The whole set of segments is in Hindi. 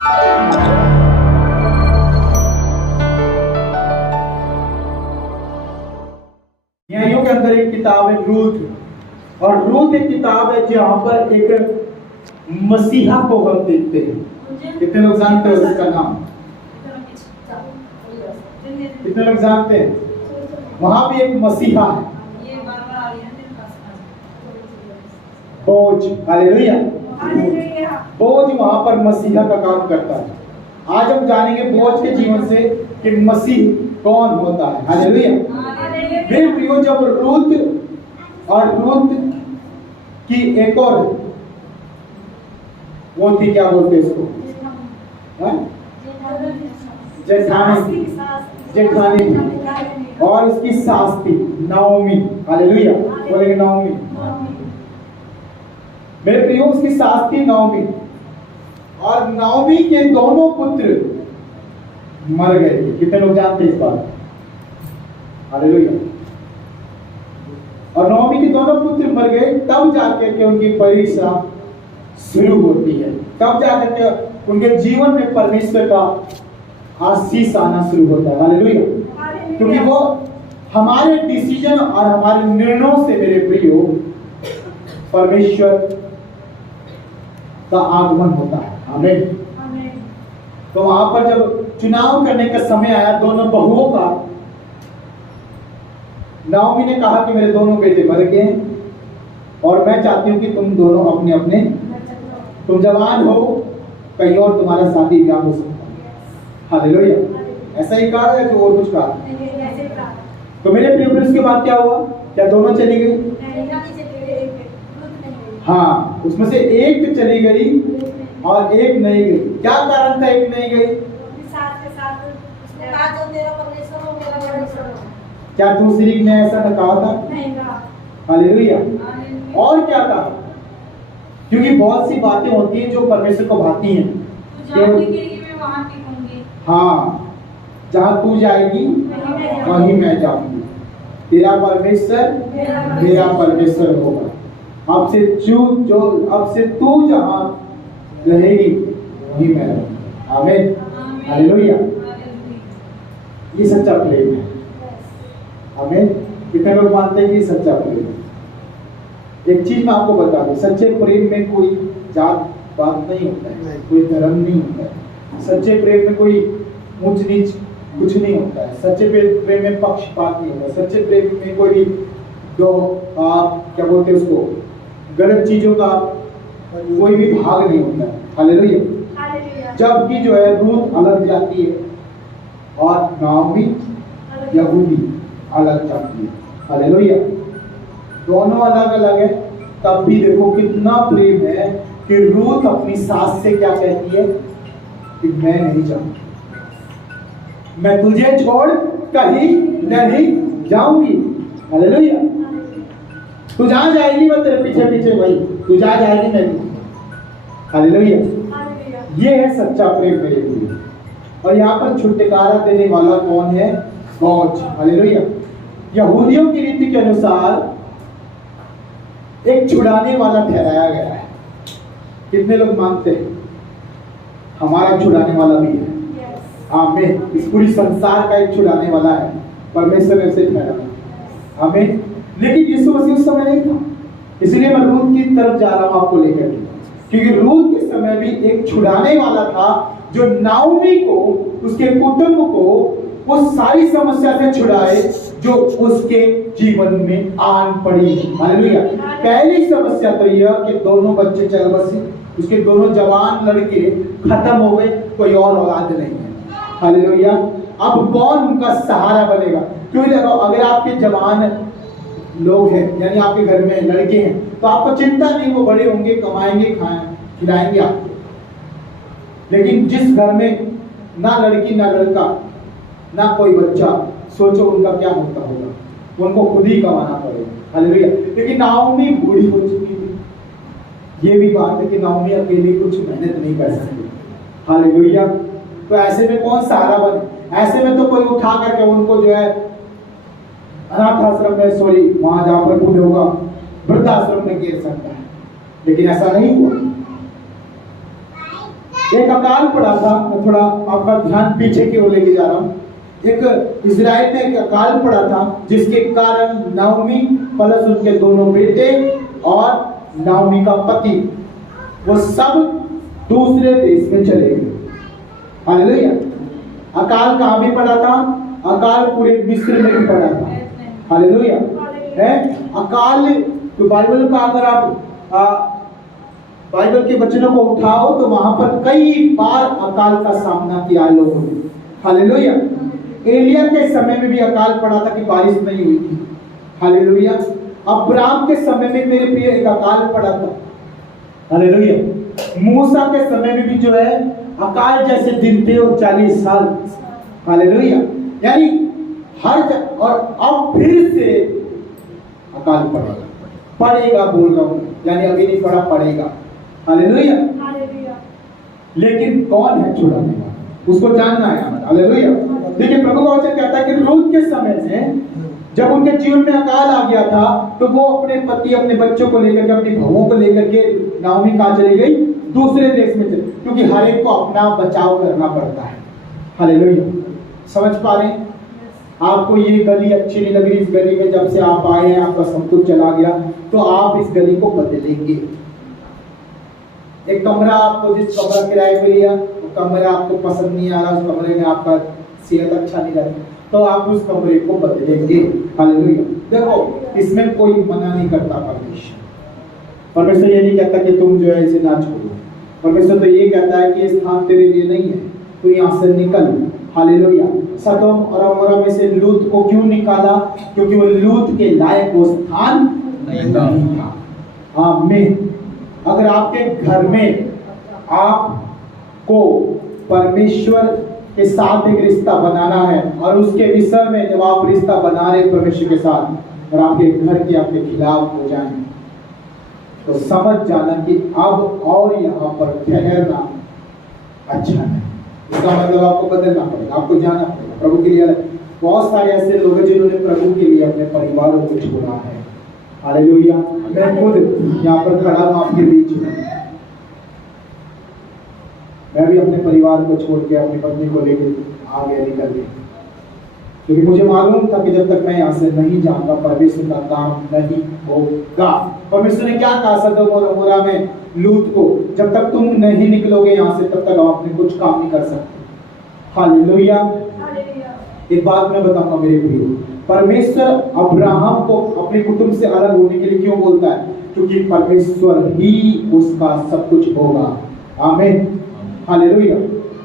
न्यायों के अंदर एक किताब है रूथ, और रूथ एक किताब है जहाँ पर एक मसीहा को हम देखते हैं। कितने लोग जानते हो उसका नाम? कितने लोग जानते हैं? वहां भी एक मसीहा है, बोझ। हालेलुया। बोझ वहां पर मसीहा का काम करता है। आज हम जानेंगे बोझ के जीवन से कि मसीह कौन होता है। हालेलुया। मेरे प्रियो, जब रूथ की एक और वो थी, क्या बोलते हैं इसको, जेठानी, और उसकी सास थी नाओमी। हालेलुया। बोलेंगे नाओमी। मेरे प्रियो, उसकी सास थी नाओमी, और नाओमी के दोनों पुत्र मर गए थे। कितने लोग जानते हैं इस बात? हालेलुया। और नाओमी के दोनों पुत्र मर गए, तब जाकर के उनकी परीक्षा शुरू होती है। तब जाकर के उनके जीवन में परमेश्वर का आशीष आना शुरू होता है। हालेलुया। क्योंकि वो हमारे डिसीजन और हमारे निर्णयों से, मेरे प्रियो, परमेश्वर का आगमन होता है। आमीन। तो वहां पर जब चुनाव करने का समय आया दोनों बहुओं का, नाओमी ने कहा कि मेरे दोनों बेटे मर गए और मैं चाहती हूँ कि तुम दोनों अपने अपने, तुम जवान हो, कहीं और तुम्हारा शादी ब्याह हो सकता है। हालेलुया। ऐसा ही कहा है जो और कुछ कहा? तो मेरे प्रिय, उसके बाद क्या हुआ? क्या दोनों चली गई? हाँ, उसमें से एक चली गई और एक नहीं गई। क्या कारण था एक नहीं गई? क्या दूसरी ने ऐसा कहा था? हालेलुया। और क्या कहा? क्योंकि बहुत सी बातें होती हैं जो परमेश्वर को भाती हैं। हाँ, जहाँ तू जाएगी वहीं मैं जाऊंगी। तेरा परमेश्वर मेरा परमेश्वर होगा। अब से तू जहाँ रहेगी वहीं मैं रहूंगा। आमीन। हालेलुया। ये सच्चा प्रेम है। आमीन। कितने लोग मानते हैं कि सच्चा प्रेम है? एक चीज मैं आपको बता दूं, सच्चे प्रेम में कोई जात बात नहीं होता है, कोई धर्म नहीं होता है। सच्चे प्रेम में कोई ऊंच नीच कुछ नहीं होता है। सच्चे प्रेम में पक्षपात नहीं होता। सच्चे प्रेम में कोई क्या बोलते हैं उसको, गलत चीजों का कोई भी भाग नहीं होता है। हालेलुया। जबकि जो है रूथ अलग जाती है और नाओमी यहूदी अलग जाती है। हालेलुया। दोनों अलग अलग है, तब भी देखो कितना प्रेम है कि रूथ अपनी सास से क्या कहती है कि मैं नहीं जाऊंगी, मैं तुझे छोड़ कहीं नहीं जाऊंगी। हालेलुया। तू जहां जाएगी मैं तेरे पीछे पीछे वही, तू जहां जाएगी मैं भी। हालेलुया। ये है सच्चा प्रेम मेरे लिए। और यहाँ पर छुटकारा देने वाला कौन है? गॉड। हालेलुया। यहूदियों की रीति के अनुसार एक छुड़ाने वाला ठहराया गया है। कितने लोग मानते हैं हमारा छुड़ाने वाला भी है? आमीन। इस पूरी संसार का एक छुड़ाने वाला है, परमेश्वर ने उसे ठहराया। आमीन। लेकिन यीशु मसीह उस समय नहीं था, इसलिए मैं रूथ की तरफ जा रहा हूं आपको लेकर, क्योंकि रूथ के समय भी एक छुड़ाने वाला था जो नाओमी को, उसके कुटुंब को उस सारी समस्या से छुड़ाए जो उसके जीवन में आन पड़ी। हालेलुया। पहली समस्या तो यह कि दोनों बच्चे चल बसे, उसके दोनों जवान लड़के खत्म हो गए, कोई और औलाद नहीं है। हालेलुया। अब कौन उनका सहारा बनेगा? क्योंकि देखो, अगर आपके जवान लोग हैं, यानी आपके घर में लड़के हैं, तो आपको चिंता नहीं, वो बड़े होंगे, कमाएंगे, खिलाएंगे आपको। लेकिन जिस घर में ना लड़की ना लड़का ना कोई बच्चा, सोचो उनका क्या होता होगा। उनको खुद ही कमाना पड़ेगा। हालेलुया। लेकिन नाओमी बूढ़ी हो चुकी थी। ये भी बात है कि नाओमी अकेली कुछ मेहनत नहीं कर सकती। हालेलुया। तो ऐसे में कौन सहारा बने? ऐसे में तो कोई उठा करके उनको जो है अनाथ आश्रम में, वहां जहां पर बूढ़े होगा, वृद्धाश्रम में गिर सकता है। लेकिन ऐसा नहीं हुआ। एक अकाल पड़ा था। मैं थोड़ा आपका ध्यान पीछे की ओर लेके जा रहा हूँ। एक इजराइल में एक अकाल पड़ा था जिसके कारण नाओमी प्लस उनके दोनों बेटे और नाओमी का पति वो सब दूसरे देश में चले गए। हालेलुया। अकाल कहाँ भी पड़ा था? अकाल पूरे मिस्र में भी पड़ा था। हालेलुया। है अकाल तो बाइबल का अगर आप बाइबल के वचनों को उठाओ तो वहां पर कई बार अकाल का सामना किया लोगों ने। हालेलुया। एलिया के समय में भी अकाल पड़ा था कि बारिश नहीं हुई थी। हालेलुया। अब्राहम के समय में मेरे प्रिय एक अकाल पड़ा था। हालेलुया। मूसा के समय में भी जो है अकाल जैसे दिन थे और 40 साल। हालेलुया। यानी और अब फिर से अकाल पड़ेगा बोल रहा हूं, यानी अभी नहीं पड़ा, पड़ेगा। हालेलुया। लेकिन कौन है छुड़ाने वाला, उसको जानना है। हालेलुया। देखिए प्रभु का वचन कहता है कि रूत के समय में जब उनके जीवन में अकाल आ गया था तो वो अपने पति अपने बच्चों को लेकर के अपनी बहुओं को लेकर के नाओमी कहाँ चली गई? दूसरे देश में चली, क्योंकि हर एक को अपना बचाव करना पड़ता है। हालेलुया। समझ पा रहे हैं? आपको ये गली अच्छी नहीं लग रही, इस गली में जब से आप आए हैं आपका सब कुछ चला गया तो आप इस गली को बदलेंगे। एक कमरा आपको जिस कमरा किराए पे लिया वो कमरा आपको पसंद नहीं आ रहा, उस कमरे में आपका सेहत अच्छा नहीं रहता तो आप उस कमरे को बदलेंगे। हालेलुया। देखो इसमें कोई मना नहीं करता परमेश्वर ये नहीं कहता कि तुम जो है इसे ना छोड़ो। परमेश्वर तो ये कहता है कि ये स्थान तेरे लिए नहीं है, तू यहाँ से निकल। हालेलुया। सदोम और अमोरा में से लूत को क्यों निकाला? क्योंकि वो लूत के लायक वो स्थान नहीं था। आमीन। अगर आपके घर में आपको परमेश्वर के साथ एक रिश्ता बनाना है और उसके विषय में जब आप रिश्ता बना रहे परमेश्वर के साथ और आपके घर के आपके खिलाफ हो जाएं तो समझ जाना कि अब और यहाँ पर ठहरना अच्छा नहीं। इसका मतलब आपको बदलना पड़ेगा, आपको जाना पड़ेगा प्रभु के लिए। बहुत सारे ऐसे लोग हैं जिन्होंने प्रभु के लिए अपने परिवारों को छोड़ा है। हालेलुया। मैं खुद यहाँ पर खड़ा हूँ आपके बीच में, मैं भी अपने परिवार को छोड़ के अपनी पत्नी को लेकर आ गया निकल गया, क्योंकि मुझे मालूम था कि जब तक मैं यहाँ से नहीं जाऊंगा परमेश्वर का काम नहीं होगा। परमेश्वर ने क्या कहा सदोम और अमोरा में लूत को, जब तक तुम नहीं निकलोगे यहाँ से तब तक आप अपने कुछ काम नहीं कर सकते। हालेलुया। एक बात मैं बताऊंगा मेरे प्रियो, परमेश्वर अब्राहम को अपने कुटुंब से अलग होने के लिए क्यों बोलता है? क्योंकि परमेश्वर ही उसका सब कुछ होगा। आमीन। हालेलुया।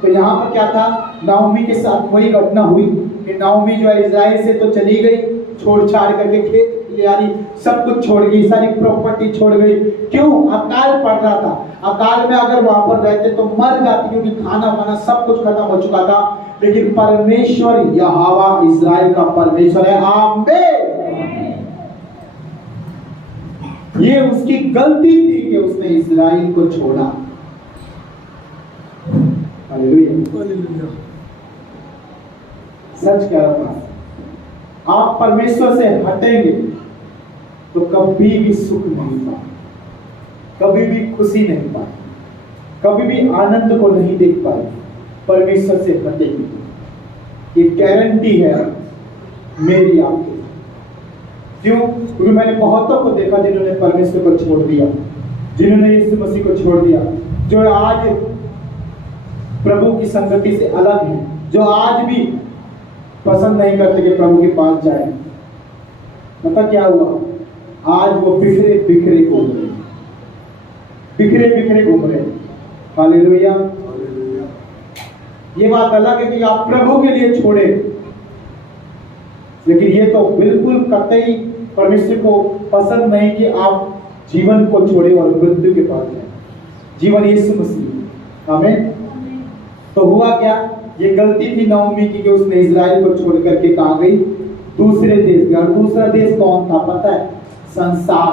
तो यहाँ पर क्या था? नाओमी के साथ वही घटना हुई कि नाओमी जो है इजराइल से तो चली गई, छोड़ छाड़ करके खेत यानी सब कुछ छोड़ गई, सारी प्रॉपर्टी छोड़ गई। क्यों? अकाल पड़ रहा था। अकाल में अगर वहां पर रहते तो मर जाती, क्योंकि खाना वाना सब कुछ खत्म हो चुका था। लेकिन परमेश्वर यहोवा इजराइल का परमेश्वर है। आमीन। ये उसकी गलती थी कि उसने इजराइल को छोड़ा। हालेलुया। सच कह रहा हूं, आप परमेश्वर से हटेंगे तो कभी भी सुख नहीं पाए, कभी भी खुशी नहीं पाए, कभी भी आनंद को नहीं देख पाए। परमेश्वर से हटेंगे, ये गारंटी है मेरी आपकी। क्यों? क्योंकि मैंने बहुतों को देखा जिन्होंने परमेश्वर को छोड़ दिया, जिन्होंने यीशु मसीह को छोड़ दिया, जो आज प्रभु की संगति से अलग है, जो आज भी पसंद नहीं करते कि प्रभु के पास जाए। मतलब क्या हुआ? आज वो बिखरे बिखरे घूम रहे, बिखरे बिखरे घूम रहे। हालेलुया। ये बात अलग है कि आप प्रभु के लिए छोड़े, लेकिन ये तो बिल्कुल कतई परमेश्वर को पसंद नहीं कि आप जीवन को छोड़े और मृत्यु के पास जाए। जीवन यीशु मसीह। आमीन। तो हुआ क्या? ये गलती थी नाओमी की कि उसने इजराइल को छोड़ करके कहाँ गई? दूसरे देश गया। दूसरा देश कौन था पता है? संसार।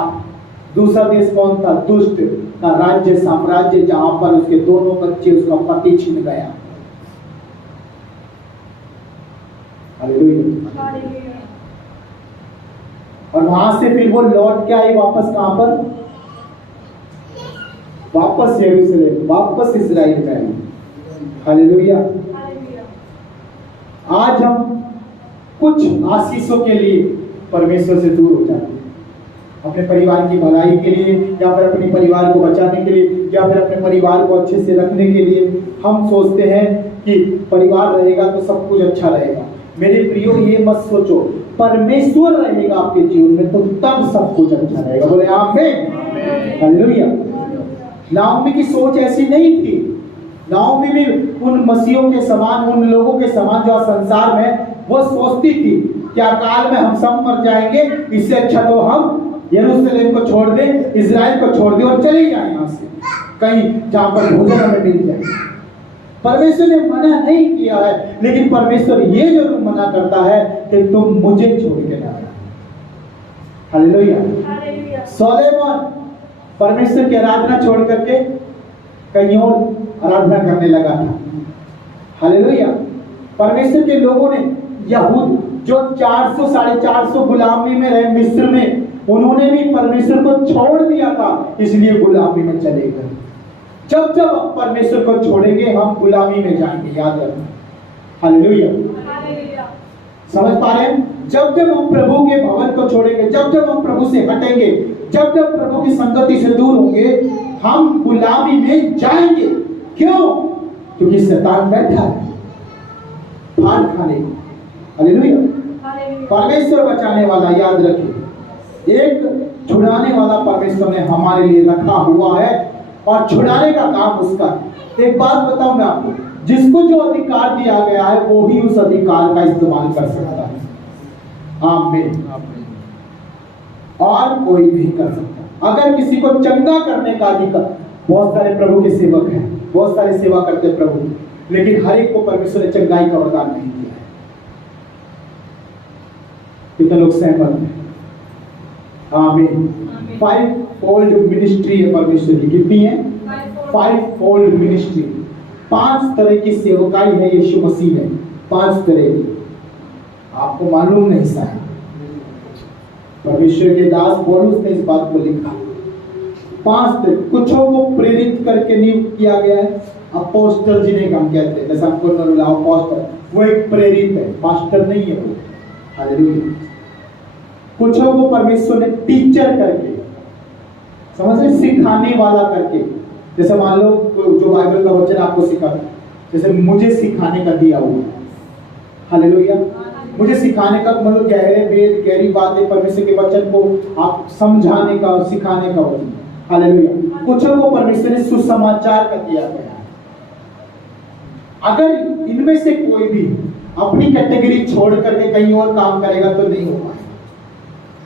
दूसरा देश कौन था? दुष्ट का राज्य, साम्राज्य, जहां पर उसके दोनों बच्चे उसका पति छिन गया। हालेलुया। और वहां से फिर वो लौट के आई वापस कहां पर? वापस यरूशलेम, वापस इजराइल में आई। हालेलुया। आज हम कुछ आशीषों के लिए परमेश्वर से दूर हो जाते हैं, अपने परिवार की भलाई के लिए, या फिर अपने परिवार को बचाने के लिए, या फिर अपने परिवार को अच्छे से रखने के लिए हम सोचते हैं कि परिवार रहेगा तो सब कुछ अच्छा रहेगा। मेरे प्रियो, ये मत सोचो, परमेश्वर रहेगा आपके जीवन में तो तब सब कुछ अच्छा रहेगा। बोले आमीन, हालेलुया। नाओमी की सोच ऐसी नहीं थी। नाओमी भी उन मसीहों के समान, उन लोगों के समान जो संसार में, वो सोचती थी कि अकाल में हम सब मर जाएंगे, इससे अच्छा तो हम यरूशलेम को छोड़ दें, इजराइल को छोड़ दें और चले जाएं यहाँ से कहीं जहां पर भोजन हमें मिल जाए। परमेश्वर ने मना नहीं किया है, लेकिन परमेश्वर ये जरूर मना करता है कि तुम मुझे छोड़ के ना जाओ। हालेलुया। सोलोमन परमेश्वर की आराधना छोड़ करके कहीं और आराधना करने लगा था। हालेलुया। परमेश्वर के लोगों ने, यहूद जो 400 450 गुलामी में रहे मिस्र में, उन्होंने भी परमेश्वर को छोड़ दिया था, इसलिए गुलामी में चले गए। जब जब हम परमेश्वर को छोड़ेंगे हम गुलामी में जाएंगे, याद रखना। हालेलुया। समझ पा रहे हैं? जब जब हम प्रभु के भवन को छोड़ेंगे, जब जब हम प्रभु से हटेंगे, जब जब प्रभु की संगति से दूर होंगे, हम गुलामी में जाएंगे। क्यों? क्योंकि शैतान बैठा है फाड़ खाने को। हालेलुया। परमेश्वर बचाने वाला, याद रखिए, एक छुड़ाने वाला परमेश्वर ने हमारे लिए रखा हुआ है और छुड़ाने का काम उसका है। एक बात बताऊं मैं आपको, जिसको जो अधिकार दिया गया है वो ही उस अधिकार का इस्तेमाल कर सकता है। आमीन। और कोई भी कर सकता। अगर किसी को चंगा करने का अधिकार, बहुत सारे प्रभु के सेवक हैं, बहुत सारे सेवा करते हैं प्रभु, लेकिन हर एक को परमेश्वर ने चंगाई का वरदान नहीं दिया है। कितने लोग सहमत हैं? आमीन। 5-fold मिनिस्ट्री है परमेश्वर की। कितनी है? 5-fold ministry. 5 तरह की सेवकाई है यीशु मसीह में, 5 तरह की। आपको मालूम नहीं शायद, परमेश्वर के दास पौलुस ने इस बात को लिखा। 5 तरह। कुछों को प्रेरित करके नियुक्त किया गया है, अपोस्टल जिन्हें हम कहते हैं, जैसा आपको अपोस्टल, वो एक प्रेरित है, पास्टर नहीं है वो। हालेलुया। कुछों को परमेश्वर ने टीचर करके, समझ रहे, सिखाने वाला करके, जैसे मान लो जो बाइबल का वचन आपको सिखा, जैसे मुझे सिखाने का दिया हुआ। हालेलुया। मुझे सिखाने का मतलब गहरे वेद, गहरी बातें, परमेश्वर के वचन को आप समझाने का और सिखाने का वचन। हालेलुया। कुछों को परमेश्वर ने सुसमाचार का दिया गया है। अगर इनमें से कोई भी अपनी कैटेगरी छोड़ करके कहीं और काम करेगा तो नहीं होगा।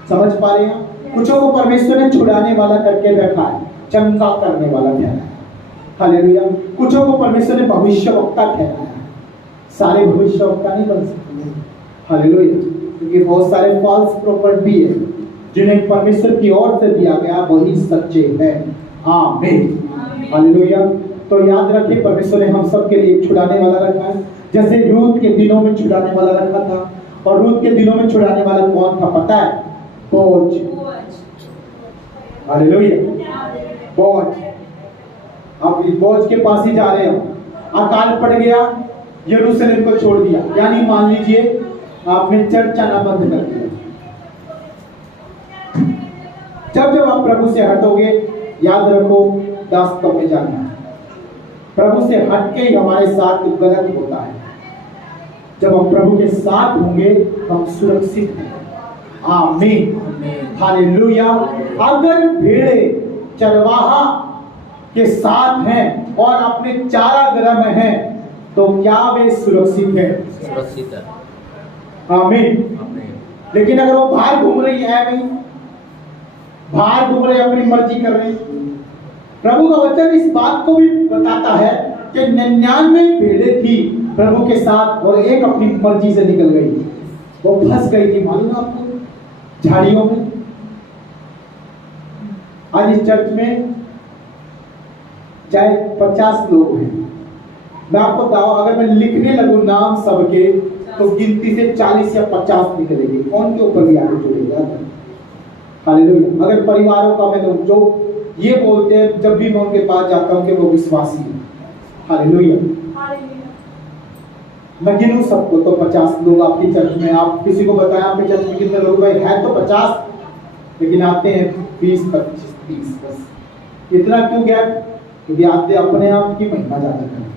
समझ पा रहे हैं? कुछों को परमेश्वर ने छुड़ाने वाला करके रखा है, चंगा करने वाला ठहराया है। हालेलुया। कुछों को परमेश्वर ने भविष्यवक्ता ठहराया है। सारे भविष्यवक्ता नहीं बन सकते। हालेलुया। क्योंकि बहुत सारे फॉल्स प्रॉफिट भी है, जिन्हें परमेश्वर की ओर से दिया गया वही सच्चे हैं। आमीन। हालेलुया। तो याद रखिए, परमेश्वर ने हम सब के लिए छुड़ाने वाला रखा है। जैसे रूत के दिनों में छुड़ाने वाला रखा था, और रूत के दिनों में छुड़ाने वाला कौन था पता है? बोझ। हालेलुया। बोझ। अब इस बोझ के पास ही जा रहे हो। अकाल पड़ गया, यरूशलेम को छोड़ दिया, यानी मान लीजिए आपने चर्च आना बंद कर दिया। जब जब आप प्रभु से हटोगे, याद रखो दास्तों में जाना है। प्रभु से हटके ही हमारे साथ गलत होता है। जब हम प्रभु के साथ होंगे हम सुरक्षित हैं। आमीन। हालेलुया। अगर भेड़े चरवाहा के साथ हैं और अपने चारागाह में हैं, तो क्या वे सुरक्षित है? सुरक्षित है। आमीन। लेकिन अगर वो बाहर घूम रही है, बाहर घूम रहे, अपनी मर्जी कर रहे, प्रभु का वचन इस बात को भी बताता है कि 99 भेड़ें थी प्रभु के साथ और एक अपनी मर्जी से निकल गई। वो फंस गई थी, मालूम आपको, झाड़ियों में। आज इस चर्च में चाहे 50 लोग हैं, मैं आपको बताऊं, अगर मैं लिखने लगूं नाम सबके तो गिनती से 40 या 50 निकलेगी। कौन के ऊपर भी आगे जुड़ेगा? हालेलुया। अगर परिवारों का मैं जो ये बोलते हैं, जब भी मैं उनके पास जाता हूं कि वो विश्वासी है। हालेलुया। मैं गिनूं सबको तो 50 लोग आपकी चर्च में, आप किसी को बताएं आपके चर्च में कितने लोग भाई है तो 50, लेकिन आते हैं 20 25 30 बस। इतना क्यों गैप? क्योंकि आते अपने आप की महिमा ज्यादा करते हैं।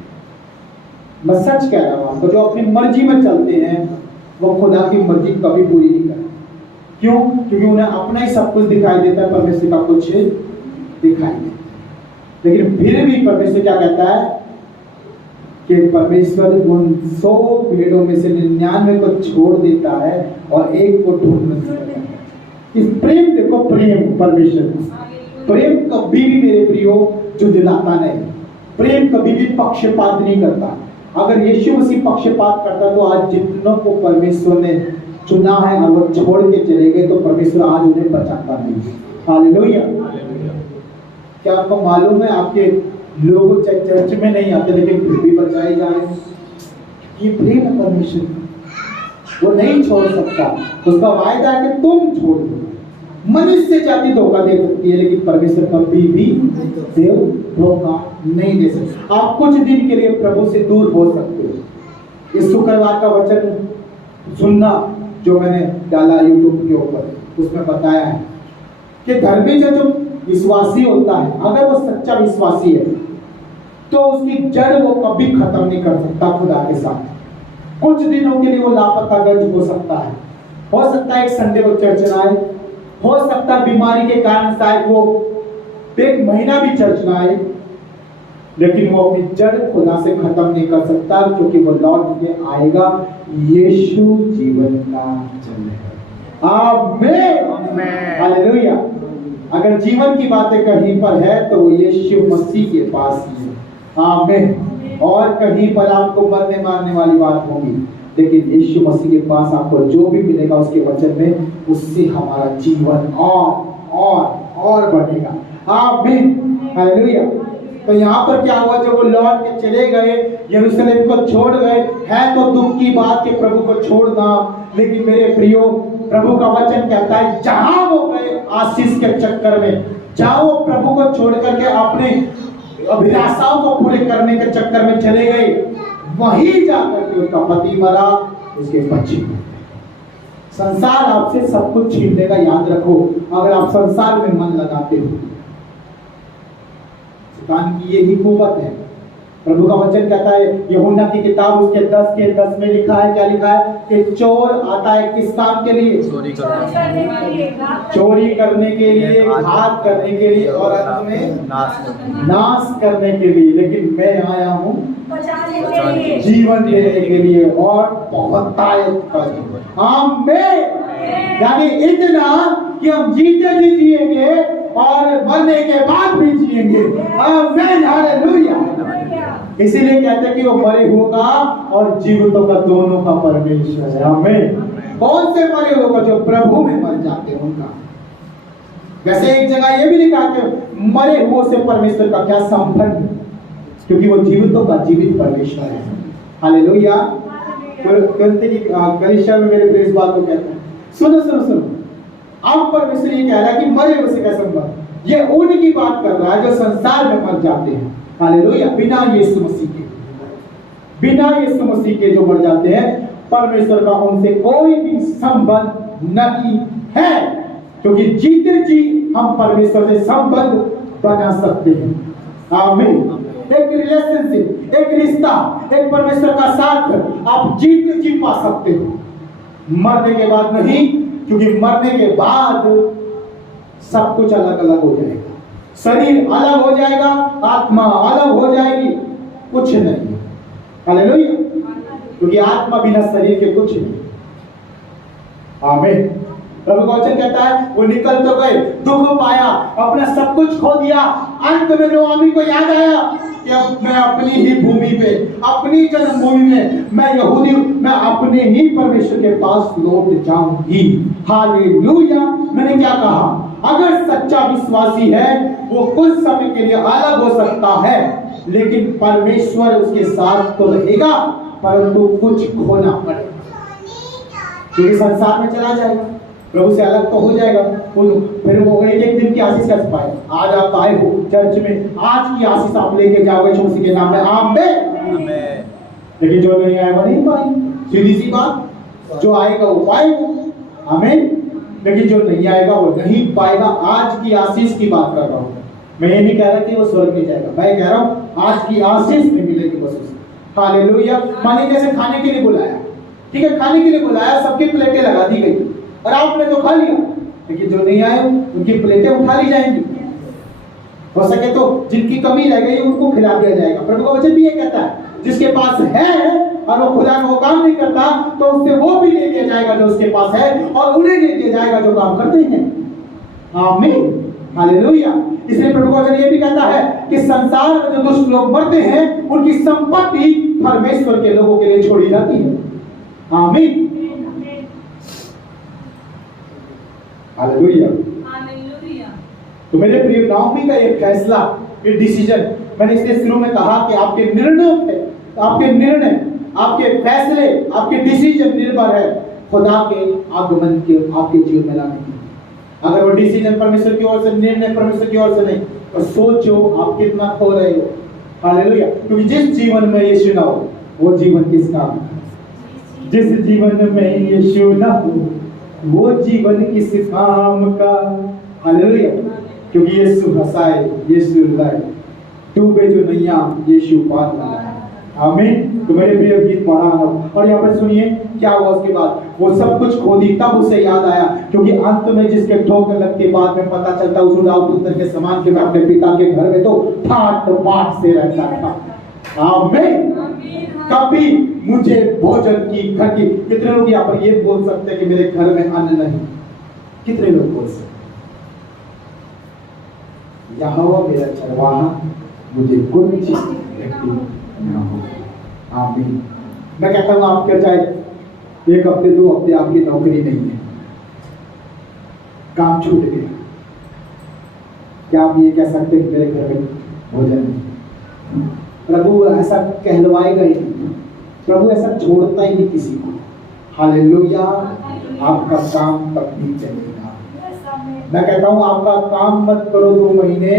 मैं सच कह रहा हूँ आपको, जो अपनी मर्जी में चलते हैं वो खुदा की मर्जी कभी पूरी नहीं करते। क्यों? क्योंकि उन्हें अपना ही सब कुछ दिखाई देता है, परमेश्वर का कुछ दिखाई देता है। लेकिन फिर भी परमेश्वर क्या कहता है कि परमेश्वर उन 100 भेड़ों में से 99 को छोड़ देता है और एक को ढूंढता है। इस प्रेम देखो, प्रेम परमेश्वर, प्रेम कभी भी मेरे प्रियो जुझलाता नहीं, प्रेम कभी भी पक्षपात नहीं करता। अगर यीशु मसीह पक्षपात करता तो आज जितनों को परमेश्वर ने चुना है और वो छोड़ के चले गए, तो परमेश्वर आज उन्हें बचाता नहीं। हालेलुया। क्या आपको मालूम है आपके लोग चर्च में नहीं आते लेकिन फिर भी बचाए जा रहे हैं? ये प्रेम है परमेश्वर, वो नहीं छोड़ सकता। उसका वायदा है कि तुम छोड़ दो। मनुष्य जाति धोखा दे सकती है लेकिन परमेश्वर कभी भी देव धोखा नहीं दे सकता। आप कुछ दिन के लिए प्रभु से दूर हो सकते हो। इस शुक्रवार का वचन सुनना जो मैंने डाला यूट्यूब के ऊपर, उसमें बताया है कि धर्मी जो विश्वासी होता है, अगर वो सच्चा विश्वासी है तो उसकी जड़ वो कभी खत्म नहीं कर सकता खुदा के साथ। कुछ दिनों के लिए वो लापता गर्ज हो सकता है एक संडे को चर्च ना आए, हो सकता है बीमारी के कारण शायद वो 1 महीना भी चर्च ना आए, लेकिन वो अपनी जड़ खुदा से खत्म नहीं कर सकता, क्योंकि वो लौट के आएगा। यीशु जीवन का जल है। आमीन, हालेलुया। अगर जीवन की बातें कहीं पर है तो वो यीशु मसीह के पास ही है। आमीन। और कहीं पर आपको मरने मारने वाली बात होगी, लेकिन यीशु मसीह के पास आपको जो भी मिलेगा उसके वचन में, उससे हमारा जीवन और बढ़ेगा। आमीन, हालेलुया। तो यहाँ पर क्या हुआ, जब वो लौट के चले गए, यरूशलेम को छोड़ गए, है तो दुख की बात कि प्रभु को छोड़ना, लेकिन मेरे प्रियो प्रभु का वचन कहता है जहां वो गए आशीष के चक्कर में, जहां वो प्रभु को छोड़ करके अपने अभिलाषाओं को पूरे करने के चक्कर में चले गए, वहीं जाकर के उसका पति मरा, उसके बच्चे। संसार आपसे सब कुछ छीन लेगा, याद रखो। अगर आप संसार में मन लगाते हो, शैतान की यही कुवत है। प्रभु का वचन कहता है यूहन्ना की किताब उसके 10 में लिखा है, क्या लिखा है कि चोर आता है किस काम के लिए? चोरी करने के लिए, घात करने के लिए और अंत में नाश करने के लिए। लेकिन मैं आया हूँ जीवन देने के लिए और बहुतायत पर। आमीन। यानी इतना कि हम जीते जी जिएंगे और मरने के बाद भी जिएंगे। आमीन, हालेलुया। इसीलिए कहते हैं कि वो मरे होगा और जीवितों का दोनों का परमेश्वर है। आमीन। कौन से मरे होगा? जो प्रभु में मर जाते हैं उनका। वैसे एक जगह ये भी लिखा कि मरे हुओं से परमेश्वर का क्या संबंध, क्योंकि वो जीवितों का जीवित परमेश्वर है। हालेलुया। कलीसिया में मेरे प्रिय इस बात को कहते हैं, सुनो अब परमेश्वर ये कह रहा है कि मरे हुए से क्या संबंध। ये उनकी बात कर रहा है जो संसार में मर जाते हैं। हालेलुया। बिना यीशु मसीह के जो मर जाते हैं, परमेश्वर का उनसे कोई भी संबंध नहीं है, क्योंकि जीते जी हम परमेश्वर से संबंध बना सकते हैं। आमीन। एक रिलेशनशिप, एक रिश्ता, एक परमेश्वर का साथ आप जीते जी पा सकते हो, मरने के बाद नहीं, क्योंकि मरने के बाद सब कुछ अलग अलग हो जाएगा। शरीर अलग हो जाएगा, आत्मा अलग हो जाएगी, कुछ नहीं। हालेलुया। क्योंकि आत्मा बिना शरीर के कुछ नहीं। आमीन। प्रभु का वचन कहता है वो निकल तो गए, दुख पाया, अपना सब कुछ खो दिया, अंत में नोआमी को याद आया कि अब मैं अपनी ही भूमि पे, अपनी जन्मभूमि में, मैं यहूदी, मैं अपने ही परमेश्वर के पास लौट जाऊंगी। हालेलुया। मैंने क्या कहा? अगर सच्चा विश्वासी है वो कुछ समय के लिए अलग हो सकता है, लेकिन परमेश्वर उसके साथ तो रहेगा, परंतु कुछ खोना पड़ेगा, क्योंकि संसार में चला जाएगा, प्रभु से अलग तो हो जाएगा। फिर वो एक दिन की आशीष कैसे पाए? आज आप आए हो चर्च में, आज की आशीष आप लेके जाओगे यीशु मसीह के नाम में। आमीन। लेकिन जो नहीं आएगा नहीं पाएंगे, सीधी सी बात। जो आएगा वो पाएगा, आमीन। लेकिन जो नहीं आएगा वो नहीं पाएगा। आज की आशीष की बात कर रहा हूँ मैं, ये नहीं कह रहा कि वो स्वर्ग में जाएगा, मैं कह रहा हूँ आज की आशीष में मिलेगी बस उसे। हालेलुया। माने जैसे खाने के लिए बुलाया, ठीक है, खाने के लिए बुलाया, सबकी प्लेटें लगा दी गई और आपने तो खा लिया, लेकिन जो नहीं आए उनकी प्लेटें उठा ली जाएंगी। हो सके तो जिनकी कमी रह गई उनको खिला दिया जाएगा। प्रभु का वचन भी ये कहता है, जिसके पास है और वो खुदा को काम नहीं करता तो उससे वो भी ले लिया जाएगा जो उसके पास है, और उन्हें ले दिया जाएगा जो काम करते हैं। आमीन, हालेलुया। इसलिए प्रभु का वचन ये भी कहता है कि संसार में जो दुष्ट लोग मरते हैं उनकी संपत्ति परमेश्वर के लोगों के लिए छोड़ी जाती है। आमीन, हालेलुया। तो मेरे प्रिय नाओमी का एक फैसला, ये डिसीजन, मैंने इसलिए शुरू में कहा कि आपके निर्णय, आपके फैसले, आपके डिसीजन निर्भर है खुदा के आगमन के आपके जीवन में लाने की। अगर वो डिसीजन परमेश्वर की ओर से, निर्णय परमेश्वर की ओर से नहीं, तो सोचो आप कितना खो रहे हो। हालेलुया। क्योंकि जिस जीवन में यीशु ना हो वो जीवन किस काम का? जिस जीवन में यीशु ना हो वो जीवन किस काम का? हालेलुया। क्योंकि यीशु हंसाए, यीशु रुलाए, डूबे जो नैया यीशु पार लगाए। आमीन। तो मेरे प्रिय गीत पढ़ा और यहाँ पर सुनिए क्या हुआ उसके बाद। वो सब कुछ खो दी, तब उसे याद आया, क्योंकि अंत में जिसके ठोकर लगने बाद में पता चलता उस उड़ाऊ पुत्र के समान कि मैं अपने पिता के घर में तो ठाट बाट से रहता था। आमीन। कभी मुझे भोजन की घटी। कितने लोग यहाँ पर ये बोल सकते हैं कि मेरे घर में अन्न नहीं? कितने लोग बोल सकते? यहोवा मेरा चरवाहा, मुझे कुछ घटी ना हो। आमीन। मैं कहता हूँ आपके चाहे 1 हफ्ते 2 हफ्ते आपकी नौकरी नहीं है, काम छूट गया, क्या आप ये कह सकते हैं मेरे घर में भोजन नहीं? प्रभु ऐसा कहलवाएगा ही नहीं, प्रभु ऐसा छोड़ता ही नहीं किसी को। हालेलुया। आपका काम तब नहीं चलेगा। मैं कहता हूँ आपका काम मत करो 2 महीने,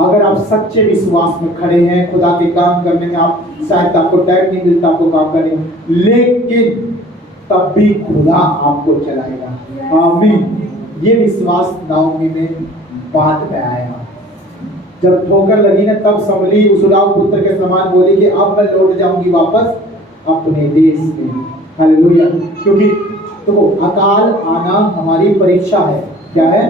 अगर आप सच्चे विश्वास में खड़े हैं खुदा के काम करने में, आप शायद आपको टाइम नहीं मिलता आपको काम करने में, लेकिन तब भी खुदा आपको चलाएगा। आमीन। ये विश्वास नाओमी में बाद में आया। जब ठोकर लगी ना तब संभली, उस उड़ाऊ पुत्र के समान बोली कि अब मैं लौट जाऊंगी वापस अपने देश में। हालेलुया। क्योंकि देखो अकाल आना हमारी परीक्षा है। क्या है?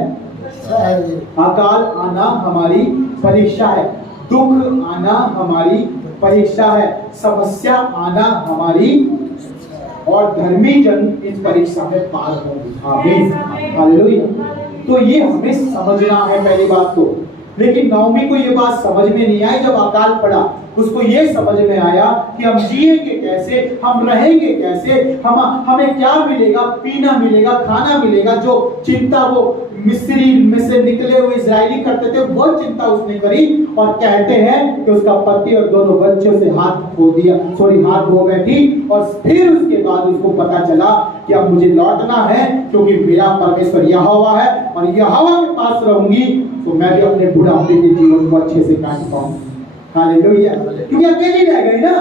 अकाल आना हमारी परीक्षा है, दुख आना हमारी परीक्षा है, समस्या आना हमारी, और धर्मी जन इस परीक्षा में पार होंगे। आमीन, हालेलुया। तो ये हमें समझना है पहली बात तो। लेकिन नाओमी को ये बात समझ में नहीं आई। जब अकाल पड़ा उसको ये समझ में आया कि हम जिएंगे कैसे, हम रहेंगे कैसे, हमें क्या मिलेगा, पीना मिलेगा, खाना मिलेगा। जो चिंता वो मिस्री में से निकले हुए इजरायली करते थे वो चिंता उसने करी, और कहते हैं कि उसका पति और दोनों बच्चों से हाथ धो बैठी। और फिर उसके बाद उसको पता चला कि अब मुझे लौटना है, क्योंकि मेरा परमेश्वर यहोवा है और यहोवा के पास रहूंगी तो मैं भी अपने बुढ़ापे के जीवन को अच्छे से काट पाऊंगी। हालेलुया। क्योंकि अकेली रह गई ना,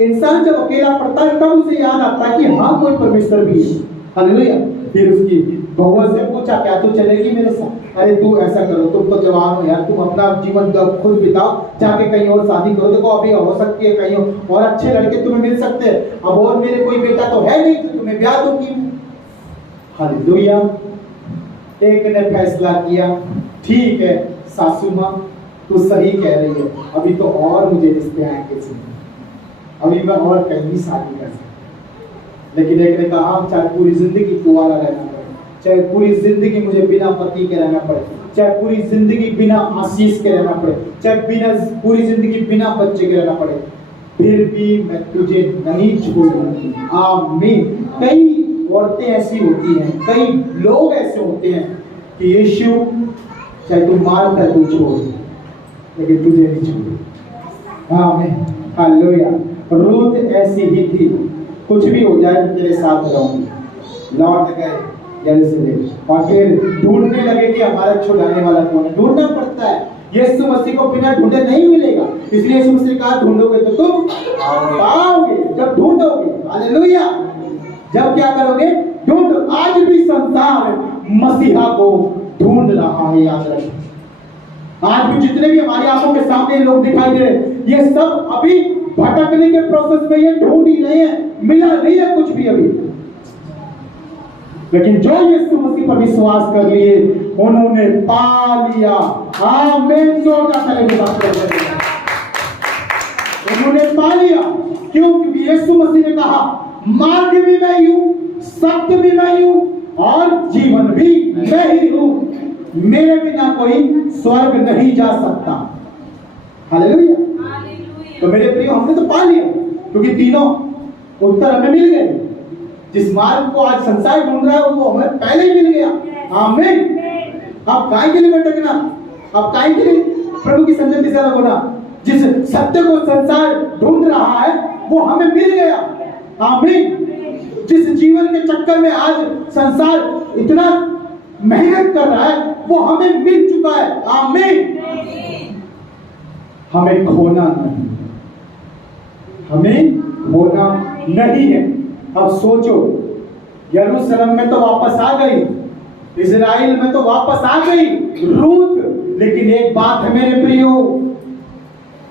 इंसान जब अकेला पड़ता है तब उसे याद आता है कि हाँ कोई परमेश्वर भी है। हालेलुया। फिर उसकी बहू से पूछा क्या तू चलेगी मेरे साथ? अरे तू ऐसा करो, तुम तो जवान हो यार, तुम अपना जीवन खुद बिताओ, जाके कहीं और शादी करो। देखो अभी हो सकती है कहीं और अच्छे लड़के तुम्हें मिल सकते हैं, अब और मेरे कोई बेटा तो है नहीं तो तुम्हें ब्याह दूंगी। हालेलुया। एक ने फैसला किया, ठीक है सासू माँ तू सही कह रही है, अभी तो और मुझे रिश्ते आएंगे, अभी मैं और कहीं शादी कर सकती। लेकिन एक ने कहा चाहे पूरी जिंदगी कुंवारा रहना पड़े, चाहे पूरी जिंदगी मुझे बिना पति के रहना पड़े, चाहे पूरी जिंदगी बिना आशीष के रहना पड़े, चाहे पूरी जिंदगी बिना बच्चे के रहना पड़े, फिर भी मैं तुझे नहीं छोड़ूंगी। आमीन। कई औरतें ऐसी होती हैं, कई लोग ऐसे होते हैं कि यीशु चाहे तू मार कर तू छोड़, लेकिन तुझे नहीं छोड़। आमीन, हालेलुया। रूथ ऐसी ही थी, कुछ भी हो जाए तेरे साथ रहूंगी। लौट गए यरूशलेम और फिर ढूंढने लगे कि हमारा छुड़ाने वाला कौन है। ढूंढना पड़ता है, यीशु मसीह को बिना ढूंढे नहीं मिलेगा। इसलिए यीशु मसीह कहा ढूंढोगे तो तुम पाओगे। जब ढूंढ जब क्या करोगे? ढूंढ। आज भी संसार मसीहा को ढूंढ रहा है, याद रखो। आज भी जितने भी हमारी आंखों के सामने लोग दिखाई दे रहे, ये सब अभी भटकने के प्रोसेस में, ये ढूंढ ही नहीं है, मिला नहीं है कुछ भी अभी। लेकिन जो यीशु मसीह पर विश्वास कर लिए उन्होंने पा लिया। आमीन। जोर का ताली बजाइए। उन्होंने पा लिया। क्यों? क्योंकि यीशु मसीह ने कहा मार्ग भी मैं ही हूं, सत्य भी मैं ही हूं और जीवन भी मैं ही हूं। मेरे बिना कोई स्वर्ग नहीं जा सकता। हालेलुया। तो मेरे प्रिय, हमने तो पा लिया, क्योंकि तीनों उत्तर हमें मिल गए। जिस मार्ग को आज संसार ढूंढ रहा है वो हमें पहले ही मिल गया। आमीन। आप काहे के लिए भटकना? आप काहे के लिए प्रभु की संगति से अलग होना? जिस सत्य को संसार ढूंढ रहा है वो हमें मिल गया। आमीन। जिस जीवन के चक्कर में आज संसार इतना मेहनत कर रहा है वो हमें मिल चुका है। आमीन। हमें खोना नहीं, हमें खोना नहीं है। अब सोचो, यरूशलेम में तो वापस आ गई, इजराइल में तो वापस आ गई रूत, लेकिन एक बात है मेरे प्रियो,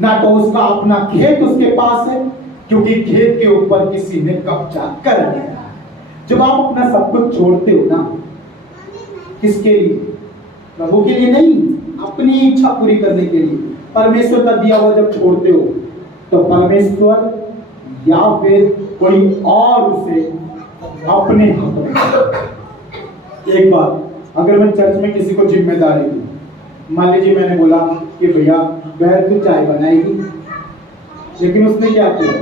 ना तो उसका अपना खेत उसके पास है, क्योंकि खेत के ऊपर किसी ने कब्जा कर लिया। जब आप अपना सब कुछ छोड़ते हो ना, किसके लिए? प्रभु के लिए नहीं, अपनी इच्छा पूरी करने के लिए, परमेश्वर का दिया हुआ जब छोड़ते हो तो परमेश्वर या फिर कोई और उसे अपने हाथ में। एक बात, अगर मैं चर्च में किसी को जिम्मेदारी दूं, मान लीजिए मैंने बोला कि भैया बहन तू चाय बनाएगी, लेकिन उसने क्या किया?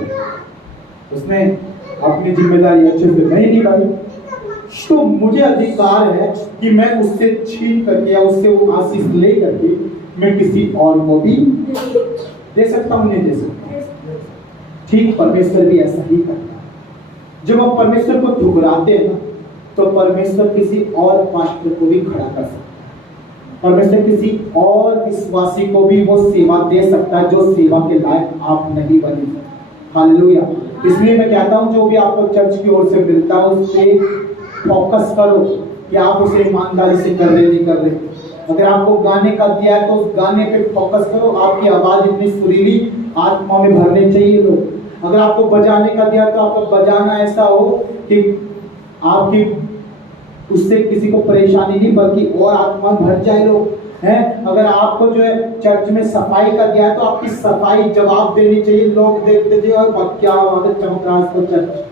उसने अपनी जिम्मेदारी अच्छे से नहीं निभाई, तो मुझे अधिकार है कि मैं उससे छीन करके या उससे वो आशीष ले करके मैं किसी और को भी दे सकता हूं, नहीं दे सकता? ठीक परमेश्वर भी ऐसा ही करता है। जब हम परमेश्वर को ठुकराते हैं ना, तो परमेश्वर किसी और पात्र को भी खड़ा कर सकता है। परमेश्वर किसी और विश्वासी को भी वो सेवा दे सकता है जो सेवा के लायक आप नहीं बने। हालेलुया। इसलिए मैं कहता हूं, जो भी आपको चर्च की ओर से मिलता है उस पे फोकस करो कि आप उसे ईमानदारी से कर रहे नहीं कर रहे। अगर आपको गाने का दिया है तो उस गाने पे फोकस करो। आपकी आवाज इतनी सुरीली आत्मा में भरने चाहिए लोग। अगर आपको बजाने का दिया तो आपको बजाना ऐसा हो कि आपकी उससे किसी को परेशानी नहीं बल्कि और आत्मा भर जाए लोग हैं। अगर आपको जो है चर्च में सफाई का दिया है तो आपकी सफाई जवाब देनी चाहिए, लोग देखते थे और क्या चमक रहा है चर्च।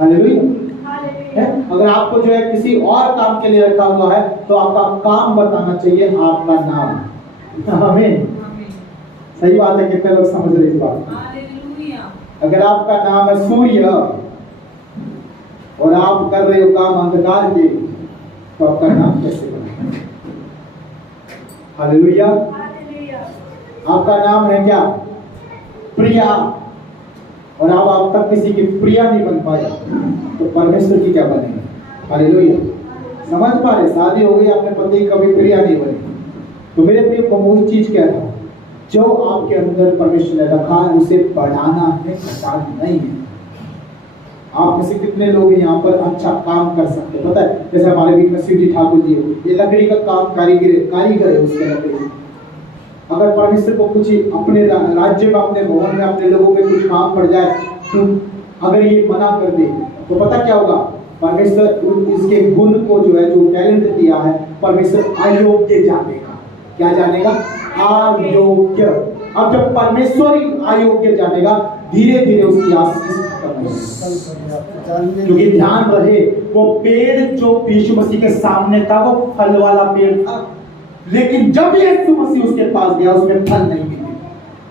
हालेलुया। अगर आपको जो है किसी और काम के लिए रखा हुआ है तो आपका काम बताना चाहिए, आपका नाम। आमीन। सही बात है, कितने लोग समझ रहे इस बात? अगर आपका नाम है सूर्य और आप कर रहे हो काम अंधकार के, तो आपका नाम कैसे बनेगा? हालेलुया। आपका नाम है क्या? प्रिया, और आप तक किसी की प्रिया नहीं बन पाए तो परमेश्वर की क्या बनेगा? हालेलुया। समझ पा रहे? शादी हो गई, आपने पति कभी प्रिया नहीं बनी, तो मेरे प्रिय को मूल चीज क्या था? जो आपके अंदर परमेश्वर ने रखा है उसे बढ़ाना है, घटाना नहीं है। आप में से कितने लोग यहाँ पर अच्छा काम कर सकते हैं? पता है, जैसे हमारे बीच में सीटी ठाकुर जी, ये लकड़ी का काम कारीगर है उसके लकड़ी। अगर परमेश्वर को कुछ अपने राज्य में, अपने भवन में, अपने लोगों में कुछ काम पड़ जाए तो अगर ये मना कर दे तो पता क्या होगा? परमेश्वर इसके गुण को जो है, जो टैलेंट दिया है, परमेश्वर अयोग्य जानेगा। क्या जानेगा? अयोग्य। अब जब परमेश्वर ही अयोग्य जानेगा, धीरे धीरे उसकी आशीष खत्म होगी। क्योंकि ध्यान रहे, वो पेड़ जो यीशु मसीह के सामने था वो फल वाला पेड़ था, लेकिन जब यीशु मसीह उसके पास गया उसमें फल नहीं मिले।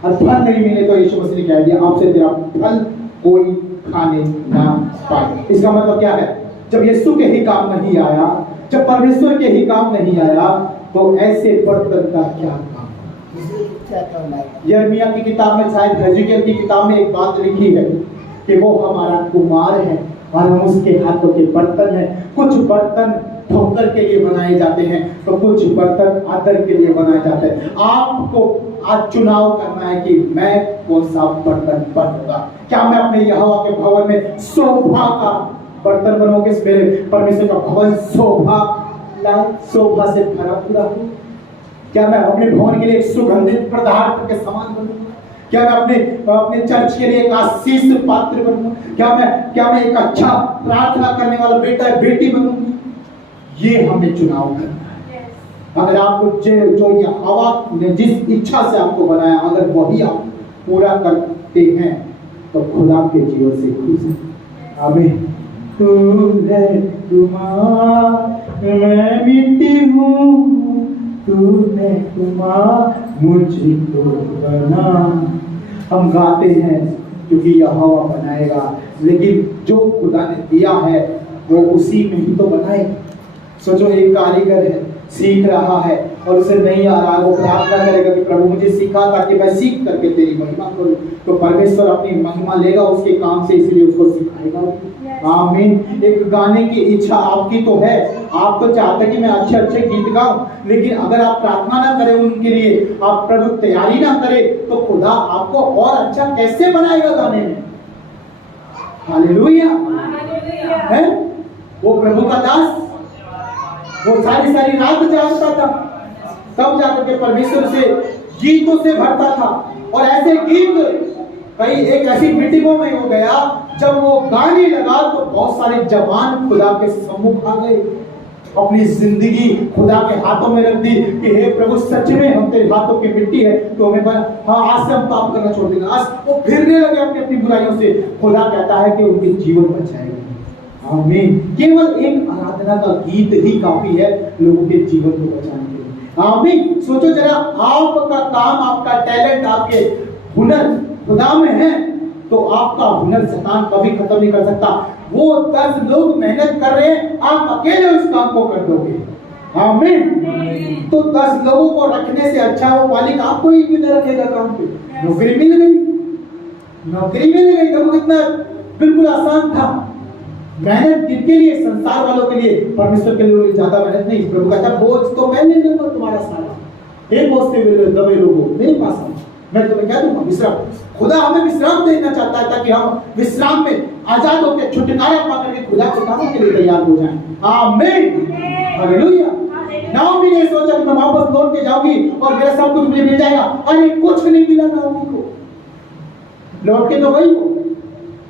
और फल नहीं मिले तो यीशु मसीह ने कह दिया, आपसे तेरा फल कोई खाने ना पाए। इसका मतलब क्या है? जब यीशु के ही काम नहीं आया, जब परमेश्वर के ही काम नहीं आया, तो ऐसे बर्तन का क्या काम? यिर्मयाह की किताब में, शायद हेजेकियेल की किताब में एक बात लिखी है कि वो हमारा कुमार है और हम उसके हाथों के बर्तन हैं। कुछ बर्तन ठोकर के लिए बनाए जाते हैं तो कुछ बर्तन आदर के लिए बनाए जाते हैं। आपको आज चुनाव करना है कि मैं कौन सा बर्तन बनूंगा। क्या मैं अपने यहोवा के भवन में शोभा का बर्तन बनोगे? मेरे परमेश्वर का भवन शोभा से भरा पूरा हो। क्या मैं अपने भवन के लिए एक सुगंधित पदार्थ के समान बनूंगा? क्या मैं अपने चर्च के लिए एक आशीष पात्र बनूंगा? क्या मैं एक अच्छा प्रार्थना करने वाला बेटा बेटी बनूंगी? ये हमें चुनाव करना है। अगर आपको जो यहोवा ने जिस इच्छा से आपको बनाया, अगर वही आप पूरा करते हैं तो खुदा के जीवन से खुश है। आमीन। तू है मैं मिट्टी हूँ, तूने मुझको बना। हम गाते हैं क्योंकि यहोवा बनाएगा, लेकिन जो खुदा ने दिया है वो उसी में ही तो बनाएगा। सोचो, एक कारीगर है, सीख रहा है और उसे नहीं आ रहा है, वो प्रार्थना करेगा कि प्रभु मुझे सिखा ताकि मैं सीख करके तेरी महिमा करूं, तो परमेश्वर अपनी महिमा लेगा उसके काम से, इसलिए उसको सिखाएगा। आमीन। एक गाने की इच्छा आपकी तो है, आप तो चाहते कि मैं अच्छे अच्छे गीत गाऊं, लेकिन अगर आप प्रार्थना ना करें उनके लिए, आप प्रभु तैयारी ना करें, तो खुदा आपको और अच्छा कैसे बनाएगा गाने में? हालेलुया। है वो प्रभु का दास, वो सारी रात जागता था, तब जाकर के परमेश्वर से गीतों से भरता था। और ऐसे गीत कई एक ऐसी मीटिंगों में हो गया, जब वो गाने लगा तो बहुत सारे जवान खुदा के सम्मुख आ गए, अपनी जिंदगी खुदा के हाथों में रख दी कि हे प्रभु, सच में हम तेरे हाथों की मिट्टी है, तो हमें आज से हम पाप करना छोड़ देंगे। आज वो फिरने लगे अपनी अपनी बुराइयों से। खुदा कहता है कि उनके जीवन बचाएगा। आमीन। केवल एक आराधना का गीत ही काफी है लोगों के जीवन को बचाने के लिए। आमीन। सोचो जरा, आपका काम, आपका टैलेंट, आपके हुनर खुदा में है, तो आपका हुनर शैतान कभी खत्म नहीं कर सकता। वो 10 लोग मेहनत कर रहे हैं, आप अकेले उस काम को कर दोगे। आमीन। तो 10 लोगों को रखने से अच्छा वो मालिक आपको ही क्यों न रखेगा काम पे? नौकरी मिल गई, तो कितना बिल्कुल आसान था। मेहनत किसके लिए? संसार वालों के लिए, परमेश्वर के लिए ज्यादा मेहनत नहीं। प्रभु कहता बोझ तो मैं ले लूंगा तुम्हारा सारा, एक बोझ से दबे लोगो मेरे पास आओ, मैं तुम्हें क्या दूंगा? विश्राम। खुदा हमें विश्राम देना चाहता है ताकि हम विश्राम में आजाद होकर छुटकारा पाकर के खुदा के कामों के लिए तैयार हो जाएं। आमीन। हालेलुया। नाओमी ने सोचा कि मैं वापस लौट के जाऊंगी और मेरा सब कुछ मुझे मिल जाएगा। अरे कुछ नहीं मिला नाओमी को, लौट के तो गई वो।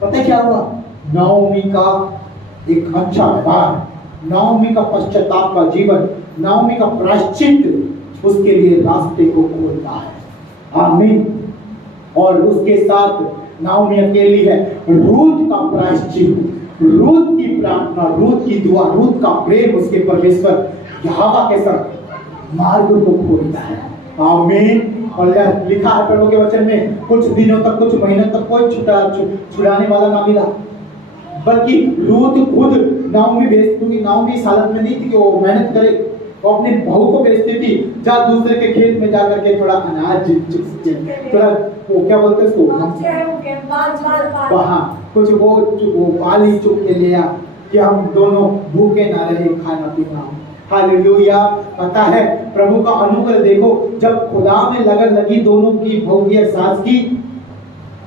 पता क्या हुआ? नाओमी का एक अच्छा व्यवहार, नाओमी का पश्चाताप का जीवन, नाओमी का प्रायश्चित उसके लिए रास्ते को खोलता है। आमीन। और उसके साथ नाओमी अकेली है। रूत का प्रायश्चित, रूत की प्रार्थना, रूत की दुआ, रूत का प्रेम उसके परमेश्वर यहोवा के साथ मार्ग को खोलता है। आमीन। और लिखा है प्रभु के वचन में, कुछ दिनों तक, कुछ महीनों तक कोई छुड़ाने वाला ना मिला, बल्कि रूत खुद नाओमी बेचती, क्योंकि नाओमी इस हालत में नहीं थी कि वो मेहनत करे, वो अपनी बहू को बेचती थी। जा दूसरे के खेत में जाकर के थोड़ा अनाज, थोड़ा वो क्या बोलते हैं उसको, कुछ वो पाली चुप के लिया कि हम दोनों भूखे ना रहे, खाना पीना। हालेलुया। पता है प्रभु का अनुग्रह देखो, जब खुदा में लगन लगी दोनों की, बहू की और सास की,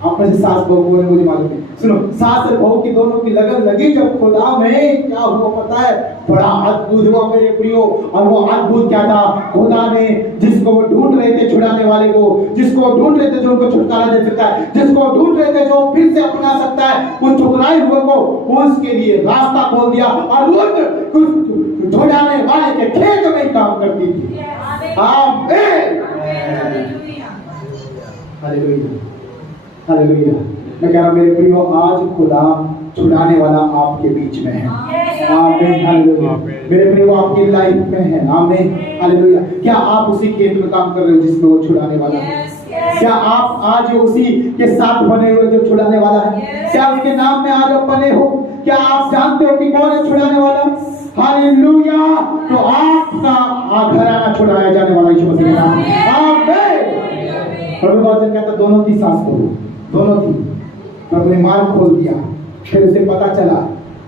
आप में से सास बहू बोले मुझे मालूम है, सुनो, सास और बहू की दोनों की लगन लगी जब खुदा में, क्या हुआ पता है? बड़ा अद्भुत हुआ मेरे प्रियो। और वो अद्भुत क्या था? खुदा ने जिसको वो ढूंढ रहे थे, छुड़ाने वाले को, जिसको वो ढूंढ रहे थे जो उनको छुटकारा दे सकता है, जिसको ढूंढ रहे थे जो फिर से अपना सकता है उस ठुकराए हुए को, उसके लिए रास्ता खोल दिया। और वो छुड़ाने वाले के खेत में काम करती थी। आमीन। हालेलुया। हालेलुया। मैं कह रहा हूं मेरे प्रियो, आज खुदा छुड़ाने वाला आपके बीच में है। आमीन। हालेलुया। मेरे प्रियो आपकी लाइफ में है। आमीन। हालेलुया। क्या आप उसी खेत में काम कर रहे हो जिसमें वो छुड़ाने वाला है? क्या आप आज उसी के साथ बने हुए जो छुड़ाने वाला है? क्या उसके नाम में आज आप बने हो? क्या आप जानते हो कि कौन है छुड़ाने वाला? हालेलुया। तो आपका घराना छुड़ाया जाने वाला यीशु मसीह का नाम। आमीन। प्रभु का वचन कहता दोनों की सांस को, दोनों थी। प्रभु ने मार्ग खोल दिया। फिर उसे पता चला,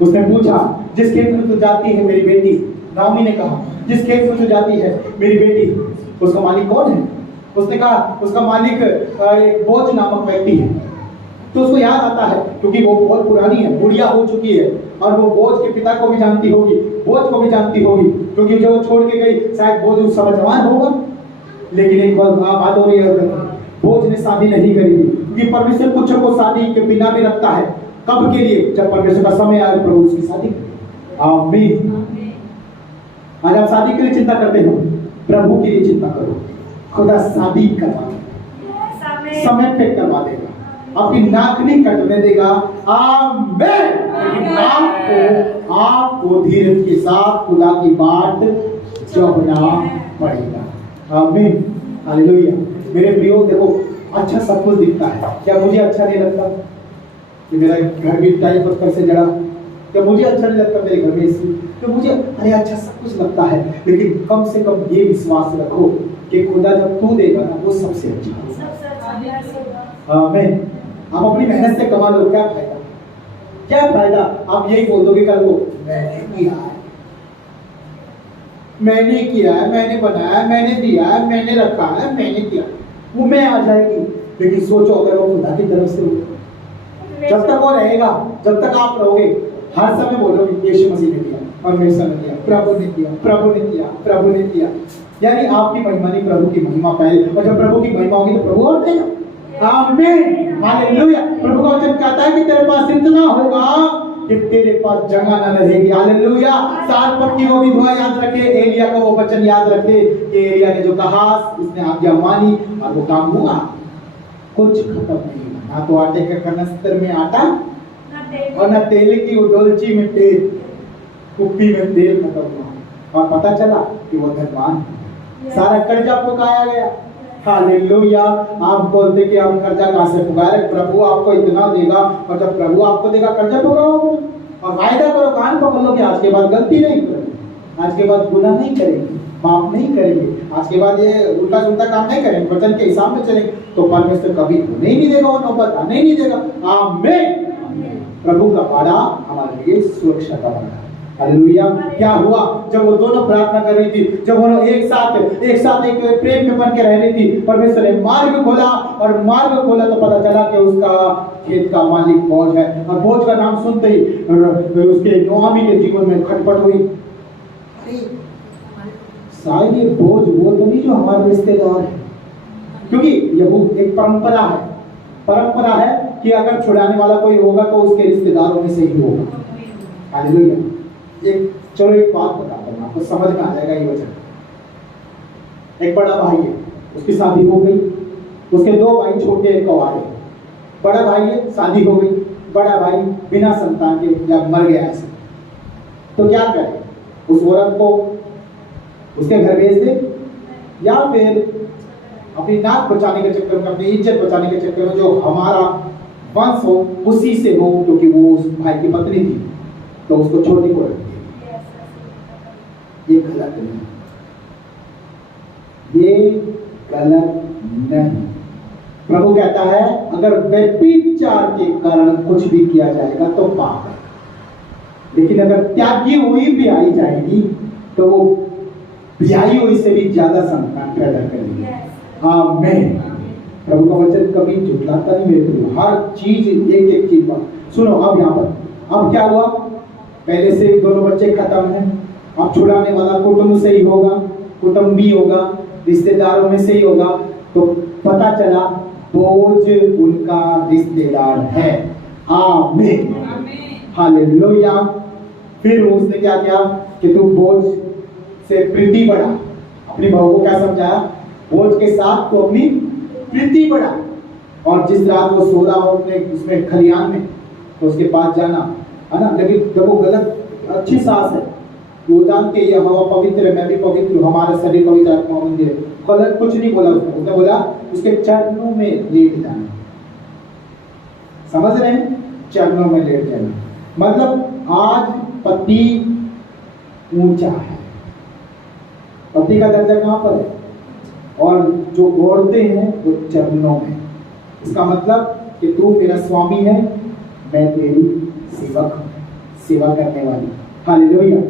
उसने पूछा जिस खेत में तू जाती है मेरी बेटी, नाओमी ने कहा जिस खेत में तू जाती है मेरी बेटी, उसका मालिक कौन है? उसने कहा उसका मालिक एक बोझ नामक व्यक्ति है। तो उसको याद आता है, क्योंकि वो बहुत पुरानी है, बुढ़िया हो चुकी है, और वो बोझ के पिता को भी जानती होगी, बोझ को भी जानती होगी, क्योंकि जब वो छोड़ के गई शायद बोझ उस समय जवान होगा। लेकिन एक बात हो रही है, बोझ ने शादी नहीं करी थी, क्योंकि परमेश्वर पुत्र को शादी के बिना भी रखता है। कब के लिए? जब परमेश्वर का समय आए, प्रभु उसकी शादी। आमीन। आज आप शादी के लिए चिंता करते हो, प्रभु के लिए चिंता करो। खुदा शादी करवा देगा, समय पे करवा देगा, आपकी नाक नहीं कटने देगा। आमीन। आपको धीरज के साथ खुदा की बात जोड़ना पड़ेगा। आमीन। हालेलुया। मेरे प्रियो, देखो अच्छा सब कुछ दिखता है, क्या मुझे अच्छा नहीं लगता कि मेरा घर भी टाइम पत्थर से जड़ा? क्या मुझे अच्छा नहीं लगता मेरे घर में इसी? तो मुझे अरे अच्छा सब कुछ लगता है, लेकिन कम से कम ये विश्वास रखो कि खुदा जब तू देगा ना, वो सबसे अच्छा। आमीन। आप अपनी मेहनत से कमा लो, क्या फायदा? क्या फायदा? आप यही बोल दोगे कल को, मैंने किया है, मैंने किया है, मैंने बनाया, मैंने दिया है, मैंने रखा है, मैंने किया, वो मैं आ जाएगी। लेकिन सोचो अगर वो खुदा की तरफ से हो, जब तक वो रहेगा, जब तक आप रहोगे, हर समय बोलोगे यीशु मसीह ने दिया, परमेश्वर ने दिया, प्रभु ने दिया, प्रभु ने दिया, प्रभु ने दिया। यानी आपकी महिमा नहीं, प्रभु की महिमा पहले, और जब प्रभु की महिमा होगी तो प्रभु और देगा। आमीन। हालेलुया। प्रभु का वचन कहता है कि तेरे पास इतना होगा कि तेरे पास जगह न रहेगी। हालेलुया। सात पत्ती को भी दुआ याद रखे, एलिया का वो वचन याद रखे कि एलिया ने जो कहा, उसने आज्ञा मानी और वो काम हुआ। कुछ खत्म नहीं हुआ, ना तो आटे के कनस्तर में आटा और न तेल की वो डोलची में तेल, कुप्पी में तेल खत्म हुआ, और पता चला कि वो धनवान, सारा कर्जा चुकाया गया। हालेलुया। आप बोलते कि हम कर्जा कहाँ से चुकाए? प्रभु आपको इतना देगा, और जब प्रभु आपको देगा कर्जा चुकाओ, और वायदा करो, कान पकड़ लो कि आज के बाद गलती नहीं करेंगे, आज के बाद गुनाह नहीं करेंगे, पाप नहीं करेंगे, आज के बाद ये उल्टा सुल्टा काम नहीं करेंगे, वचन के हिसाब में चलेंगे, तो परमेश्वर कभी होने ही नहीं देगा, और नौबत आने ही नहीं देगा। आमीन। प्रभु का वादा हमारे लिए सुरक्षा का वादा। हालेलुया। क्या हुआ जब वो दोनों प्रार्थना कर रही थी, जब वो एक साथ एक प्रेम में बन के रह रही थी, परमेश्वर ने मार्ग खोला, और मार्ग खोला तो पता चला कि उसका खेत का मालिक बोझ है, और बोझ का नाम सुनते ही उसके नोआमी के जीवन में खटपट हुई। शायद ये बोझ वो तो नहीं जो हमारे रिश्तेदार है, क्योंकि ये एक परंपरा है कि अगर छुड़ाने वाला कोई होगा तो उसके रिश्तेदारों में से ही होगा। हालेलुया। चलो एक बात बताता हूँ, आपको समझ में आ जाएगा ये वचन। एक बड़ा भाई है, उसकी शादी हो गई, उसके दो भाई छोटे एक कवारे। बड़ा भाई है, शादी हो गई, बड़ा भाई बिना संतान के या मर गया ऐसे, तो क्या करे? उस औरत को उसके घर भेज दे, या फिर अपनी नाक बचाने के चक्कर में, अपनी इज्जत बचाने के चक्कर में जो हमारा वंश हो उसी से हो, क्योंकि वो उस भाई की पत्नी थी, तो उसको छोटी को रख दिया। ये गलत नहीं, ये गलत नहीं। प्रभु कहता है अगर व्यभिचार के कारण कुछ भी किया जाएगा तो पाप है, लेकिन अगर त्यागी हुई ब्याई जाएगी तो वो ब्याई हुई से भी ज्यादा संतान पैदा करेगी। आमीन। प्रभु का वचन कभी झुठलाता नहीं मेरे को, हर चीज एक चीज बात सुनो। अब यहाँ पर अब क्या हुआ? पहले से दोनों बच्चे खत्म हैं, अब छुड़ाने वाला कुटुंब से ही होगा, कुटुंबी होगा, रिश्तेदारों में से ही होगा, तो पता चला बोझ उनका रिश्तेदार है। आमीन। हालेलुया। फिर उसने क्या किया कि तू बोझ से प्रीति बढ़ा। अपनी बहू को क्या समझाया? बोझ के साथ तो अपनी प्रीति बढ़ा, और जिस रात वो सो रहा हो अपने उसमें खलियान में, तो उसके पास जाना है ना। लेकिन जब वो गलत अच्छी सास है, वो जानते ये हवा पवित्र है, मैं भी पवित्र हूँ, हमारा शरीर पवित्र आत्मा मंदिर है, गलत कुछ नहीं बोला उसने बोला उसके चरणों में लेट जाना। समझ रहे हैं? चरणों में लेट जाना मतलब आज पति ऊंचा है, पति का दर्जा कहाँ पर है, और जो औरतें हैं वो चरणों में। इसका मतलब कि तू मेरा स्वामी है, मैं तेरी सेवक हूँ, सेवा करने वाली। हालेलुया।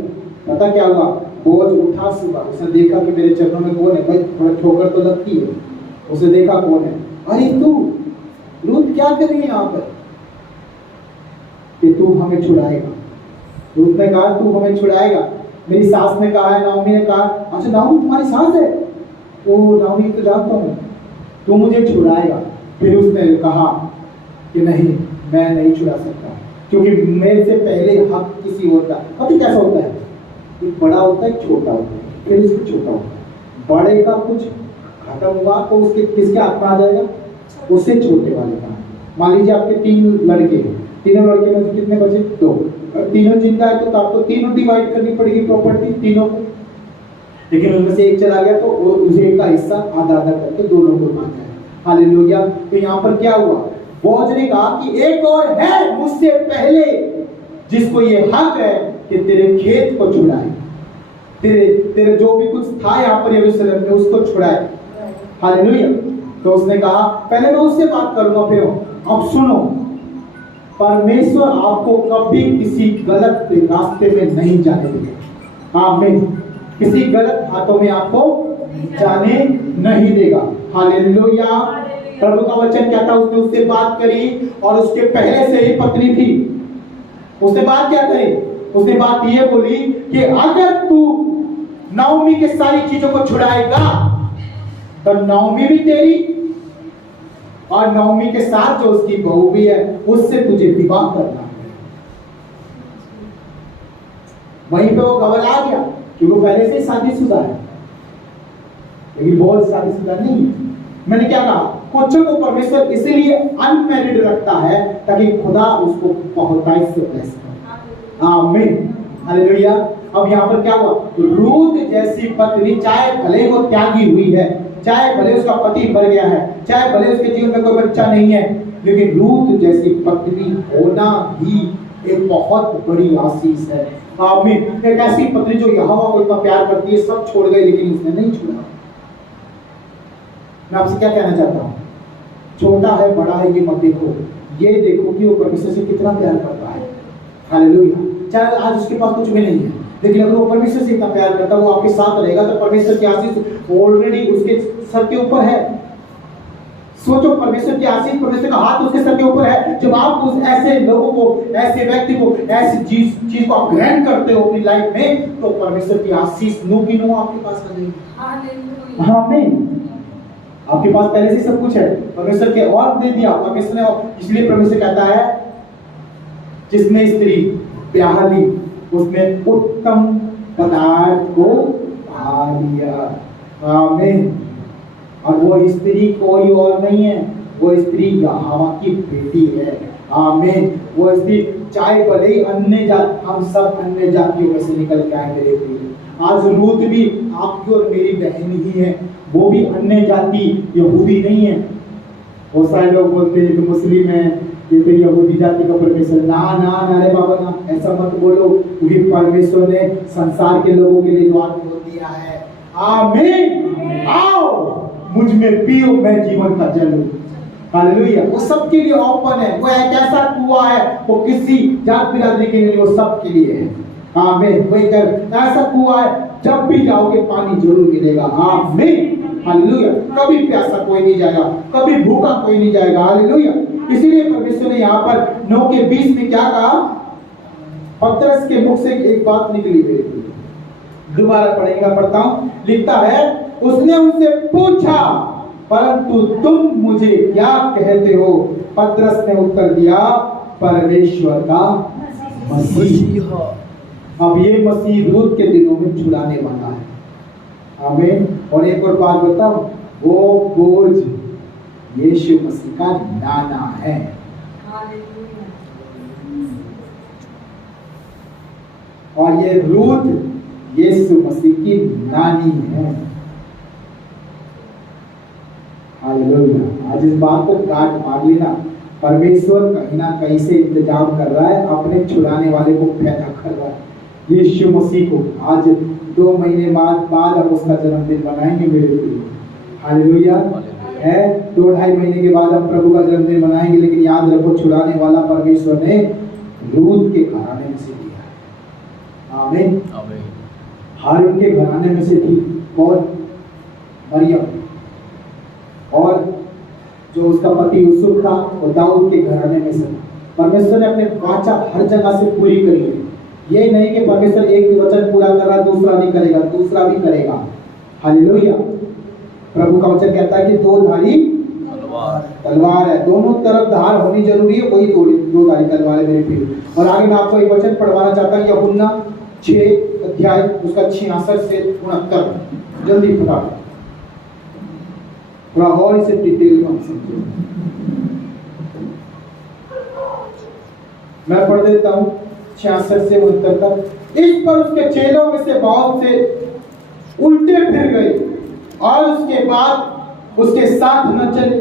पता क्या हुआ? बोझ उठा सुबह, उसने देखा कि मेरे चरणों में कौन है। भाई थोड़ा ठोकर तो लगती है, उसने देखा कौन है, अरे तू। रूत क्या कर रही है यहाँ पर कि तू हमें छुड़ाएगा। रूत ने कहा तू हमें छुड़ाएगा। मेरी सास ने कहा है, नाओमी ने कहा, अच्छा नाओमी तुम्हारी सास है? ओ नाओमी तो जानता हूँ, तू मुझे छुड़ाएगा। फिर उसने कहा कि नहीं, मैं नहीं छुड़ा सकता, क्योंकि मेरे से पहले हक किसी और का। पता कैसा होता है, एक बड़ा होता है, छोटा होता है, फिर उससे छोटा होता है। बड़े का कुछ खत्म हुआ तो उसके किसके हाथ में आ जाएगा? उससे छोटे वाले का। मान लीजिए आपके 3 लड़के हैं, तीनों लड़के में से कितने बचे? 2। तीनों जिंदा है तो आपको तीनों डिवाइड करनी पड़ेगी प्रॉपर्टी तीनों को। लेकिन उनमें से एक चला गया तो उसे एक का हिस्सा आधा आधा करके दोनों को बांटा है। हालेलुया। तो यहाँ पर क्या हुआ? बोझ ने कहा कि एक और है मुझसे पहले जिसको ये हक है कि तेरे खेत को छुड़ाए, तेरे जो भी कुछ था यहाँ पर यरूशलेम में उसको छुड़ाए। हालेलुया। तो उसने कहा पहले मैं उससे बात करूंगा फिर। अब सुनो, परमेश्वर आपको कभी किसी गलत रास्ते में नहीं जाने देगा। आमीन। किसी गलत हाथों में आपको जाने नहीं देगा। हालेलुया। प्रभु का वचन क्या था? उसने उससे बात करी और उसके पहले से ही पत्नी थी। उसने बात क्या करी? उसने बात ये बोली कि अगर तू नाओमी के सारी चीजों को छुड़ाएगा तो नाओमी भी तेरी और नाओमी के साथ जो उसकी बहू भी है उससे तुझे विवाह करना है। वहीं पे वो घबरा गया क्योंकि वो पहले से शादीशुदा है, लेकिन बहुत शादीशुदा नहीं है। मैंने क्या कहा? कुछ को परमेश्वर इसीलिए अनमैरिड रखता है ताकि खुदा उसको बहुतायत से ब्लेस करे। आमीन। हालेलुया। अब यहाँ पर क्या हुआ? रूत जैसी पत्नी, चाहे भले वो त्यागी हुई है, चाहे भले उसका पति मर गया है, चाहे भले उसके जीवन में कोई बच्चा नहीं है, लेकिन रूत जैसी पत्नी होना ही एक बहुत बड़ी आशीष है। आमीन। एक ऐसी पत्नी जो यहोवा को इतना प्यार करती है, सब छोड़ गई लेकिन उसने नहीं छोड़ा। मैं आपसे क्या कहना चाहता हूँ? छोटा है बड़ा है ये मत देखो, ये देखो कि वो परमेश्वर से कितना प्यार कर रहा है। हालेलुया। चाहे आज उसके पास कुछ भी नहीं है, लेकिन अगर वो परमेश्वर से इतना प्यार करता है, वो आपके साथ रहेगा तो परमेश्वर की आशीष ऑलरेडी उसके सर के ऊपर है। सोचो, परमेश्वर की आशीष, परमेश्वर का हाथ उसके सर के ऊपर है। जब आप उस ऐसे लोगों को, ऐसे व्यक्ति को, ऐसी चीज को आप ग्रहण करते हो अपनी लाइफ में, तो परमेश्वर की आशीष नो की नो आपके पास आ जाएगी। हालेलुया। आमीन। आपके पास पहले से सब कुछ है, परमेश्वर के और दे दिया परमेश्वर ने। इसलिए परमेश्वर कहता है जिसने स्त्री ब्याह ली उसने उत्तम पदार्थ को पा लिया। आमीन। और वो स्त्री कोई और नहीं है, वो स्त्री यहोवा की बेटी है। आमीन। वो स्त्री चाहे भले ही अन्य जात, हम सब अन्य जातियों में से निकल के आए मेरे प्रिय। आज रूत भी आपकी और मेरी बहन ही है, वो भी अन्य जाति यहूदी नहीं है। बहुत सारे लोग बोलते हैं कि मुस्लिम है, ये तो यहूदी जाति का परमेश्वर। ना ना ना रे बाबा ना, ऐसा मत बोलो, क्योंकि परमेश्वर ने संसार के लोगों के लिए द्वार खोल दिया है। आमीन। आओ मुझ में पियो, मैं जीवन का जल हूं। हालेलुया। वो सबके लिए ओपन है। वो एक ऐसा कुआं है, वो किसी जात बिरादरी के लिए, वो सबके लिए है। आमीन। वो एक ऐसा कुआं है, जब भी जाओगे पानी जरूर मिलेगा। आमीन। हालेलुया। कभी प्यासा कोई नहीं जाएगा, कभी भूखा कोई नहीं जाएगा। हालेलुया। इसीलिए परमेश्वर ने यहाँ पर 9 के 20 में क्या कहा? पतरस के मुख से एक बात निकली मेरे लिए, दोबारा पढ़ेगा, पढ़ता हूं। लिखता है, उसने उनसे पूछा, परंतु तुम मुझे क्या कहते हो? पतरस ने उत्तर दिया, परमेश्वर का मसीह। अब ये मसीह रूत के दिनों में छुड़ाने वाला है। आमीन। और एक और बात बताऊं, वो बोझ यीशु मसीह का नाना है। और ये रूत यीशु मसीह की नानी है। हालेलुया। आज इस बात को काट मार लेना, परमेश्वर कहीं ना कहीं से इंतजाम कर रहा है, अपने छुड़ाने वाले को पैदा कर रहा है। यीशु मसीह को आज 2 महीने बाद हम उसका जन्मदिन मनाएंगे मेरे प्रिय। हालेलुया। है 2-2.5 महीने के बाद हम प्रभु का जन्मदिन मनाएंगे, लेकिन याद रखो, छुड़ाने वाला परमेश्वर ने रूत के घराने में से दिया है। आमीन। हारून के घराने में से थी कौन? मरियम। और जो उसका पति यूसुफ था वो दाऊद के घराने में से। परमेश्वर ने अपने वाचा हर जगह से पूरी करी है। ये नहीं कि परमेश्वर एक वचन पूरा कर रहा दूसरा नहीं करेगा, दूसरा भी करेगा। हालेलुया। प्रभु का वचन कहता है कि दो धारी तलवार है, दोनों तरफ धार होनी जरूरी है, वही दो धारी तलवार है मेरे प्रिय। और आगे मैं आपको एक वचन पढ़वाना चाहता हूँ, यूहन्ना 6 अध्याय उसका 66 से 69। जल्दी फटाफट, थोड़ा और इसे डिटेल में समझिए। मैं पढ़ देता हूँ 66 से 69 तक। इस पर उसके चेलों में से बहुत से उल्टे फिर गए और उसके बाद उसके साथ न चले।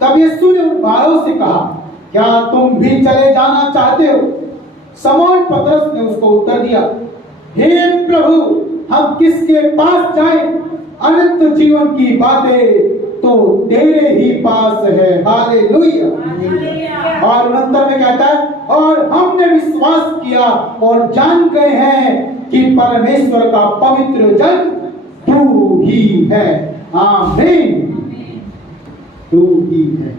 तब यीशु ने उन 12 से कहा, क्या तुम भी चले जाना चाहते हो? शमौन पतरस ने उसको उत्तर दिया, हे प्रभु, हम किसके पास जाएं? अनंत जीवन की बातें तो तेरे ही पास है। हालेलुया। और 69 में कहता है, और हमने विश्वास किया और जान गए हैं कि परमेश्वर का पवित्र जन तू ही है। आमीन। तू ही है।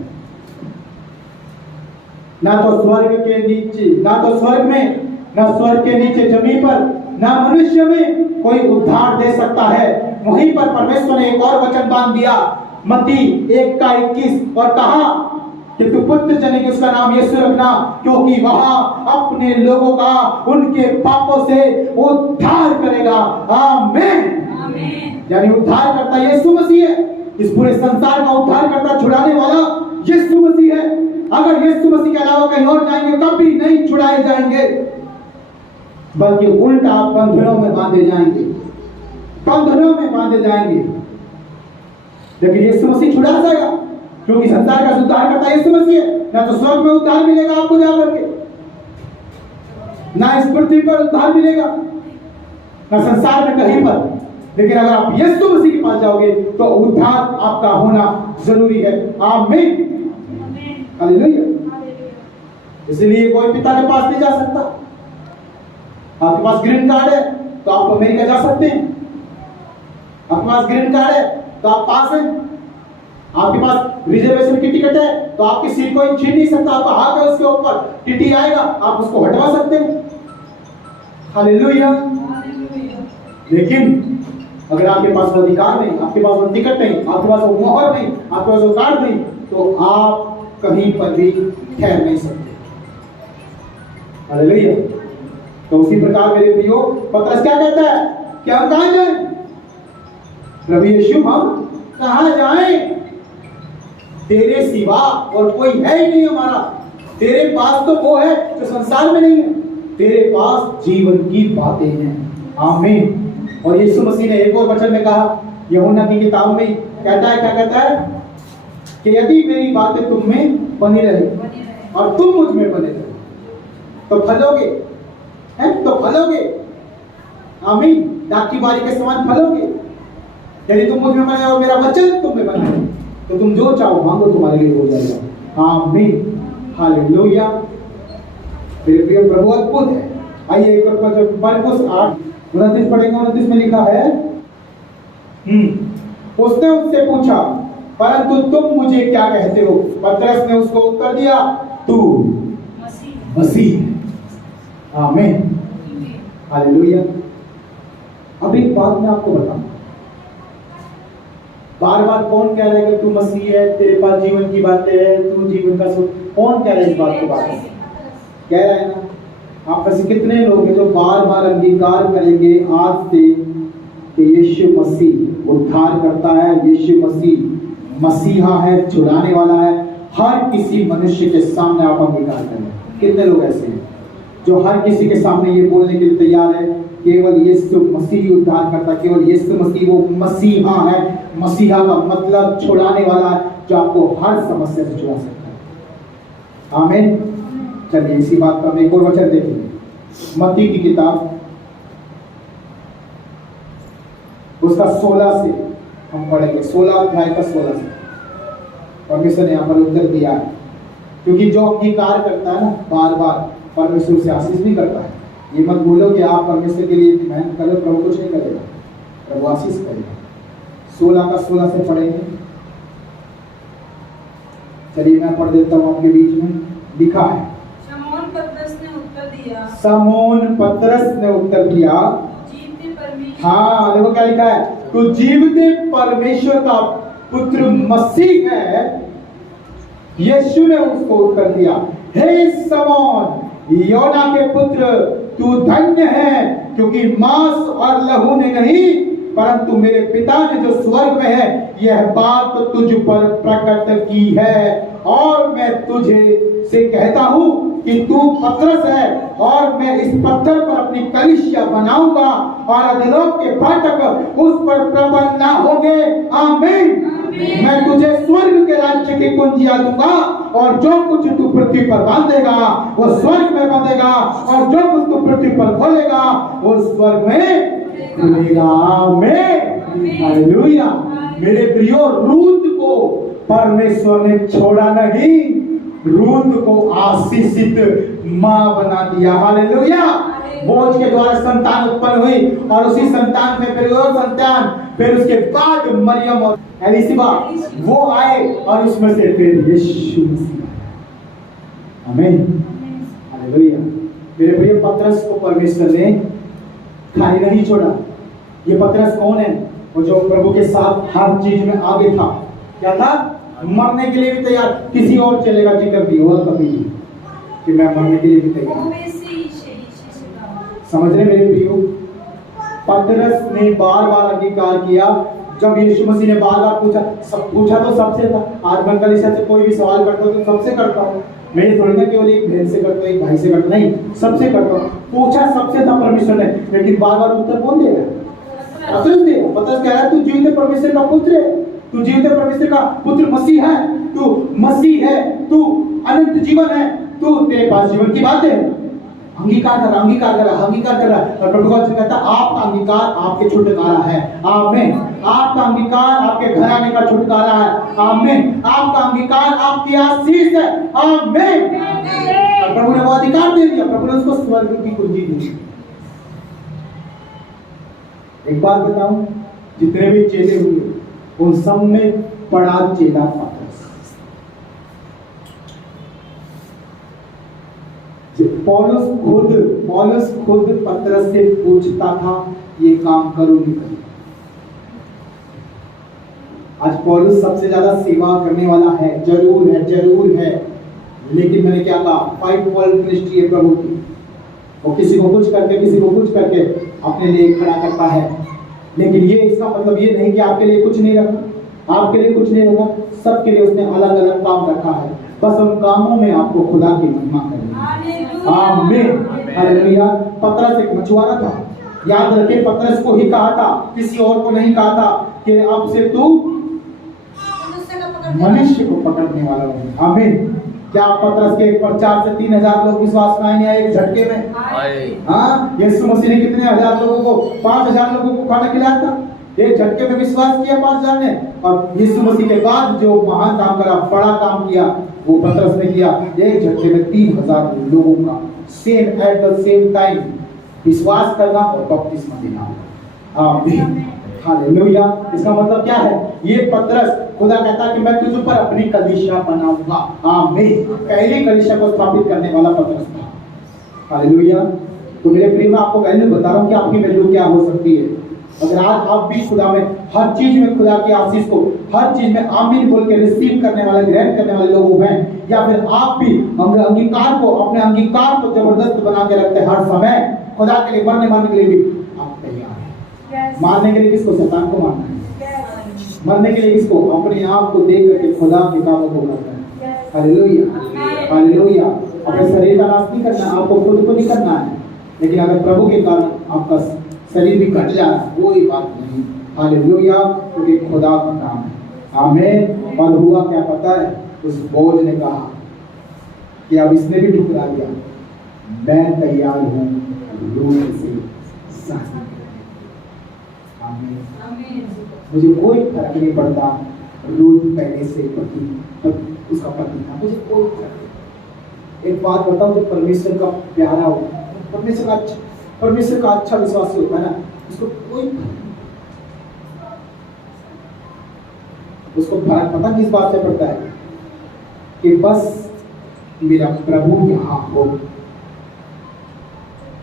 ना तो स्वर्ग के नीचे, ना तो स्वर्ग में, ना स्वर्ग के नीचे जमीन पर, ना मनुष्य में कोई उद्धार दे सकता है। वहीं पर परमेश्वर ने एक और वचन बांध दिया, मत्ती 1:21, और कहा कि तू पुत्र जनेगी, उसका नाम यीशु रखना, क्योंकि वहां अपने लोगों का उनके पापों से उद्धार करेगा। आमीन। यानी उद्धार करता यीशु मसीह है। इस पूरे संसार का उद्धार करता, छुड़ाने वाला यीशु मसीह है। अगर यीशु मसीह के अलावा कहीं और जाएंगे कभी नहीं छुड़ाए जाएंगे, बल्कि उल्टा बंधनों में बांधे जाएंगे, बंधनों में बांधे जाएंगे। लेकिन यीशु मसीह छुड़ा जाएगा, क्योंकि संसार का उद्धार करता यीशु मसीह है। ना तो स्वर्ग में उद्धार मिलेगा आपको जाकर के, ना इस पृथ्वी पर उद्धार मिलेगा, ना संसार में कहीं पर। लेकिन अगर आप यीशु मसीह के पास जाओगे तो उद्धार आपका होना जरूरी है। आमीन। हालेलुया। इसलिए कोई पिता के पास नहीं जा सकता। आपके पास ग्रीन कार्ड है तो आप अमेरिका जा सकते हैं, आपके पास ग्रीन कार्ड है तो आप पास हैं, आपके पास रिजर्वेशन की टिकट है तो आपकी सीट कोई छीन नहीं सकता, आपका हाथ है उसके ऊपर, टीटी आएगा आप उसको हटवा सकते हैं। हालेलुया। लेकिन अगर आपके पास वो अधिकार नहीं, आपके पास वो टिकट नहीं, आपके पास वो मोहर नहीं, आपके पास वो कार्ड नहीं, तो आप कहीं पर भी ठहर नहीं सकते। हालेलुया। तो उसी प्रकार मेरे प्रियो, पतरस क्या कहता है कि हम कहां जाएं? प्रभु यीशु, हम कहां जाएं? तेरे सिवा और कोई है ही नहीं हमारा। तेरे पास तो वो है जो संसार में नहीं है, तेरे पास जीवन की बातें हैं। आमीन। और यीशु मसीह ने एक और वचन में कहा, यूहन्ना की किताब में कहता है, क्या कहता है कि यदि मेरी बातें तुम में बनी रहे और तुम मुझ में बने रहे तो फलोगे, हैं? तो फलोगे। आमीन। डाक की बारी के समान फलोगे। यदि तुम मुझ में बने और मेरा वचन तुम में बने तो तुम जो चाहो मांगो तुम्हारे लिए हो जाएगा। आमीन। हालेलुया। मेरे प्रिय प्रभु अद्भुत है। आइए एक बार मरकुस 8:29 पढ़ेंगे। 29 में लिखा है, उसने उससे पूछा, परंतु तुम मुझे क्या कहते हो? पतरस ने उसको उत्तर दिया, तू मसीह। आमीन। हालेलुया। अब एक बात मैं आपको बताऊं, बार बार कौन कह रहा है कि तू मसीह है, तेरे पास जीवन की बातें है, तू जीवन का सुख? कौन कह रहा है इस बात को? बात कह रहा है ना। आप में से कितने लोग हैं जो बार बार अंगीकार करेंगे आज से कि यीशु मसीह उद्धार करता है, यीशु मसीह मसीहा है, छुड़ाने वाला है? हर किसी मनुष्य के सामने आप अंगीकार करें। कितने लोग ऐसे हैं जो हर किसी के सामने ये बोलने के लिए तैयार है, केवल यीशु मसीह उद्धार करता, केवल यीशु मसीह वो मसीहा है। मसीहा का मतलब छुड़ाने वाला है, जो आपको हर समस्या से छुड़ा सकता है। आमीन। चलिए इसी बात पर एक और वचन देखेंगे, मत्ती की किताब उसका 16 से हम पढ़ेंगे, 16 अध्याय का 16 से। परमेश्वर ने यहाँ पर उत्तर दिया है, क्योंकि जो अंगीकार करता है ना बार बार, परमेश्वर से आशीष भी करता है। ये मत बोलो कि आप परमेश्वर के लिए मेहनत करो, प्रभु कुछ नहीं करेगा, प्रभु आशीष करेगा। 16 का 16 से पढ़ेंगे। चलिए मैं पढ़ देता हूँ आपके बीच में। लिखा है, शमौन पतरस ने उत्तर दिया, समौन पतरस ने उत्तर दिया, जीवते परमेश्वर। हाँ देखो क्या लिखा है, तू जीवते परमेश्वर का पुत्र मसीह है। यीशु ने उसको उत्तर दिया, हे समौन योना के पुत्र, तू धन्य है, क्योंकि मांस और लहू ने नहीं परंतु मेरे पिता ने जो स्वर्ग में है यह बात तुझ पर प्रकट की है। और मैं तुझे से कहता हूं कि तू पतरस है, और मैं इस पत्थर पर अपनी कलीसिया बनाऊंगा, और अधोलोक के फाटक उस पर प्रबल ना होंगे। आमीन। मैं तुझे स्वर्ग के राज्य की कुंजियां दूंगा, और जो कुछ तू पृथ्वी पर बांधेगा वो स्वर्ग में बांधेगा, और जो कुछ तू पृथ्वी पर खोलेगा वो स्वर्ग में खुलेगा। आमीन। हालेलुया। मेरे प्रियो, रूत को परमेश्वर ने छोड़ा नहीं, रूत को आशीषित मां बना दिया। हालेलुया। बोझ के द्वारा संतान उत्पन्न हुई, और उसी संतान में फिर और संतान, फिर उसके बाद मरियम और एलिसिबा वो आए, और उसमें से फिर यीशु मसीह। आमीन। हालेलुया। मेरे प्रिय, पतरस को परमेश्वर ने खाली नहीं छोड़ा। ये पतरस कौन है? वो जो प्रभु के साथ हर चीज में आगे था। क्या था? मरने के लिए भी तैयार। किसी और चलेगा जिक्र भी हुआ कभी कि मैं मरने के लिए भी तैयार। समझ रहे मेरे प्रियो? पतरस ने बार बार अंगीकार किया। जब यीशु मसीह ने बार बार पूछा तो सबसे था। आज मैं कलीसिया से कोई भी सवाल करता हूँ तो सबसे करता हूँ। मैं ये थोड़ी ना केवल एक बहन से करता हूँ, एक भाई से करता, नहीं, सबसे करता हूँ। पूछा सबसे था परमेश्वर ने, लेकिन बार बार उत्तर कौन देगा? पतरस देगा। पतरस कह रहा है, तू जीवित परमेश्वर का पुत्र है, तू जीवित परमेश्वर का पुत्र मसीह है, तू मसीह है, तू अनंत जीवन है, तू तेरे पास जीवन की बात है। अंगीकार कर रहा, अंगीकार कर रहा, अंगीकार कर रहा। और प्रभु का वचन कहता है, आपका अंगीकार आपके छुटकारा है। आमीन। आपका अंगीकार आपके घराने का छुटकारा है। आमीन। आपका अंगीकार आपकी आशीष है। आमीन। और प्रभु ने वो अधिकार दे दिया, प्रभु ने उसको स्वर्ग की कुंजी दी। एक बात बताऊं, जितने भी चेले हुए उन सब में बड़ा चेला पतरस। पौलुस खुद पतरस से पूछता था, ये काम करो नहीं करो। आज पौलुस सबसे ज्यादा सेवा करने वाला है, जरूर है, जरूर है। लेकिन मैंने क्या कहा, 5 वर्ल्ड मिनिस्ट्री है प्रभु की। वो किसी को कुछ करके, किसी को कुछ करके अपने लिए खड़ा करता है। लेकिन ये इसका मतलब ये नहीं कि आपके लिए कुछ नहीं रखा, आपके लिए कुछ नहीं रखा। सबके लिए उसने अलग अलग काम रखा है। बस उन कामों में आपको खुदा की महिमा करनी है। आमीन। हालेलुया। पतरस एक मछुआरा था। याद रखे, पतरस को ही कहा था, किसी और को नहीं कहा था कि अब से तू मनुष्य को पकड़ने वाला है। आमीन। क्या पतरस के पर 4 से 3 हजार लोग विश्वास में आए एक झटके में? हाँ, यीशु मसीह ने कितने हजार लोगों को, 5,000 लोगों को खाना खिलाया था। एक झटके में विश्वास किया 5,000 ने। और यीशु मसीह के बाद जो महान काम करा, बड़ा काम किया, वो पतरस ने किया। एक झटके में 3,000 लोगों का same at the same time विश्वास करना और बपतिस्मा देना। आमीन। हालेलुया। इसका मतलब क्या है? ये पतरस, खुदा कहता है कि मैं तुझ पर अपनी कलीसिया बनाऊंगा। आमीन। पहली कलीसिया को स्थापित करने वाला पतरस था। हालेलुया। तो मेरे प्रिय, मैं आपको वैल्यू बता रहा हूं कि आपकी वैल्यू क्या हो सकती है। अगर आज आप भी खुदा में, हर चीज में खुदा की आशीष को, हर चीज में आमीन बोल के रिसीव करने वाले, ग्रहण करने वाले लोग हैं, या फिर आप भी अंगीकार को, अपने अंगीकार को जबरदस्त बना के रखते हैं हर समय, खुदा के लिए मरने मारने के लिए भी आप तैयार हैं। मारने के लिए किसको? शैतान को मारना है। मरने के लिए किसको? अपने आप को देख करके खुदा के कामों को करना है। हालेलुया। हालेलुया। अपने शरीर का नाश नहीं करना, आपको खुद को नहीं करना है। लेकिन अगर प्रभु के कारण आपका शरीर भी कट जाए, वो ही बात नहीं। हालेलुया। क्योंकि खुदा का काम है। आमीन। और हुआ क्या पता है? उस बोझ ने कहा कि अब इसने भी ठुकरा दिया, मैं तैयार हूं रूठ से साथ। आमीन। मुझे कोई फर्क नहीं पड़ता रूठ पहले से पति, उसका पति था, मुझे कोई फर्क नहीं। एक बात बताओ, जो परमेश्वर का प्यारा हो, परमेश्वर का अच्छा विश्वासी होता है ना, उसको कोई उसको फर्क पता किस बात से पड़ता है? कि बस मेरा प्रभु यहाँ हो।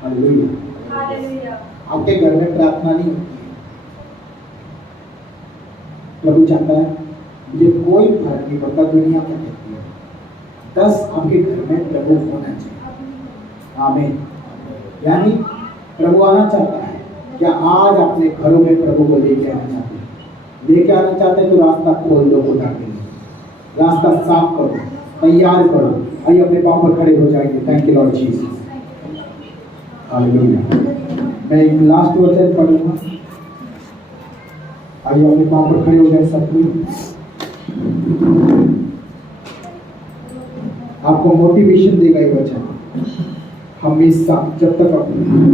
हालेलुया। आपके घर में प्रार्थना नहीं होती है, प्रभु चाहता है मुझे कोई फर्क नहीं पड़ता दुनिया क्या कहती है, बस आपके घर में प्रभु होना चाहिए। आमीन। यानी प्रभु आना चाहता है। क्या आज अपने घरों में प्रभु को लेके आना चाहते हैं? लेके आना चाहते हैं तो रास्ता खोल दो खुदा के लिए, रास्ता साफ करो, तैयार करो। आइए अपने पांव पर खड़े हो जाएंगे। Thank you Lord Jesus. Hallelujah. मैं एक लास्ट वचन पढ़ूंगा। आइए अपने पांव पर खड़े हो जाए सब कोई। आपको मोटिवेशन देगा ये वचन हमेशा। जब तक आप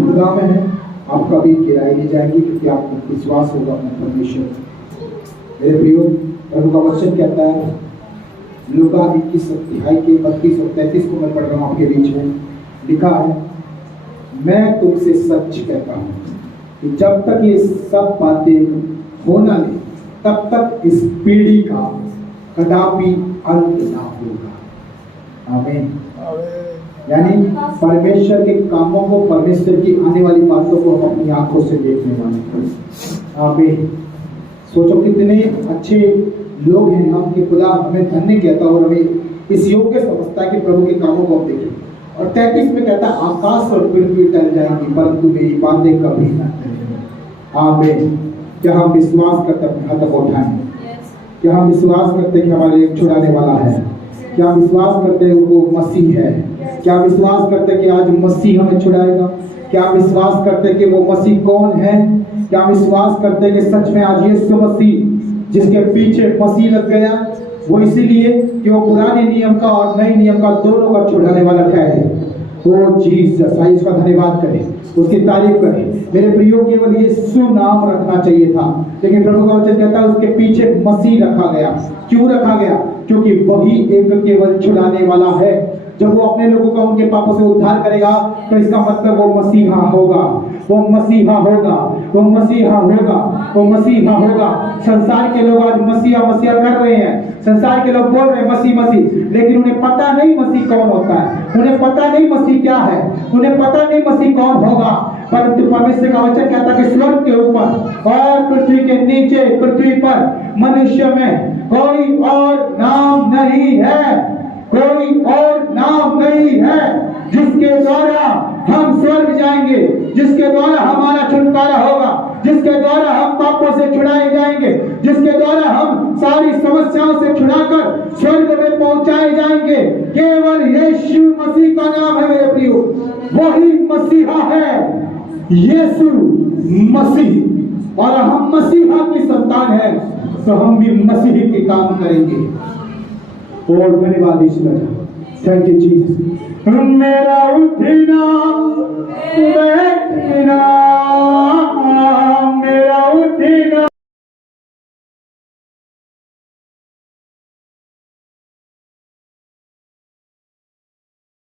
खुदा में है आप कभी गिराए नहीं जाएंगे, क्योंकि आपको विश्वास होगा अपने परमेश्वर। मेरे प्रियो, प्रभु का वचन कहता है लूका 21 अध्याय के 32 और 33 को मैं पढ़ रहा हूँ आपके बीच में। लिखा है, मैं तुमसे सच कहता हूँ कि जब तक ये सब बातें होना नहीं तब तक इस पीढ़ी का कदापि अंत ना होगा। आमीन। यानी परमेश्वर के कामों को, परमेश्वर की आने वाली बातों को हम अपनी आंखों से देखने वाले। आमीन। सोचो कितने अच्छे लोग हैं हम कि खुदा हमें धन्य कहता है और हमें इस योग्य समझता है कि प्रभु के कामों को हम देखें। और 33 में कहता है, आकाश और पृथ्वी टल जाएंगी परंतु मेरी बातें कभी ना टलेंगी। आमीन। क्या हम विश्वास करते अपने हाथ को उठाएं? क्या हम विश्वास करते कि हमारे एक छुड़ाने वाला है? क्या विश्वास करते हैं वो मसीह है? क्या विश्वास करते कि आज मसीह हमें छुड़ाएगा? क्या विश्वास करते कि वो मसीह कौन है? क्या विश्वास करते कि सच में आज यीशु मसीह जिसके पीछे मसीह लग गया वो इसीलिए कि वो पुराने नियम का और नए नियम का दोनों का छुड़ाने वाला ठहरे। ओ जीसस, आइए इसका धन्यवाद करें, उसकी तारीफ करें। मेरे प्रियो, केवल यीशु नाम रखना चाहिए था, लेकिन प्रभु का वचन कहता है उसके पीछे मसीह रखा गया। क्यों रखा गया? क्योंकि वही एक केवल छुड़ाने वाला है। जब वो अपने लोगों का उनके पापों से उद्धार करेगा तो इसका मतलब वो मसीहा होगा, वो मसीहा होगा, वो मसीहा होगा, वो मसीहा होगा। संसार के लोग आज मसीहा मसीहा कर रहे हैं, संसार के लोग बोल रहे हैं मसीह मसीह, लेकिन उन्हें पता नहीं मसीह कौन होता है, उन्हें पता नहीं मसीह क्या है, उन्हें पता नहीं मसीह कौन होगा। परंतु परमेश्वर का वचन कहता है कि स्वर्ग के ऊपर और पृथ्वी के नीचे, पृथ्वी पर मनुष्य में कोई और नाम नहीं है, कोई और नाम नहीं है जिसके द्वारा हम स्वर्ग जाएंगे, जिसके द्वारा हमारा छुटकारा होगा, जिसके द्वारा हम पापों से छुड़ाए जाएंगे, जिसके द्वारा हम सारी समस्याओं से छुड़ाकर स्वर्ग में पहुंचाए जाएंगे। केवल यीशु मसीह का नाम है मेरे प्रियो, वही मसीहा है, यीशु मसीह। और हम मसीहा की संतान हैं तो हम भी मसीह के काम करेंगे। और धन्यवाद ईश्वर, थैंक यू जीसस। मेरा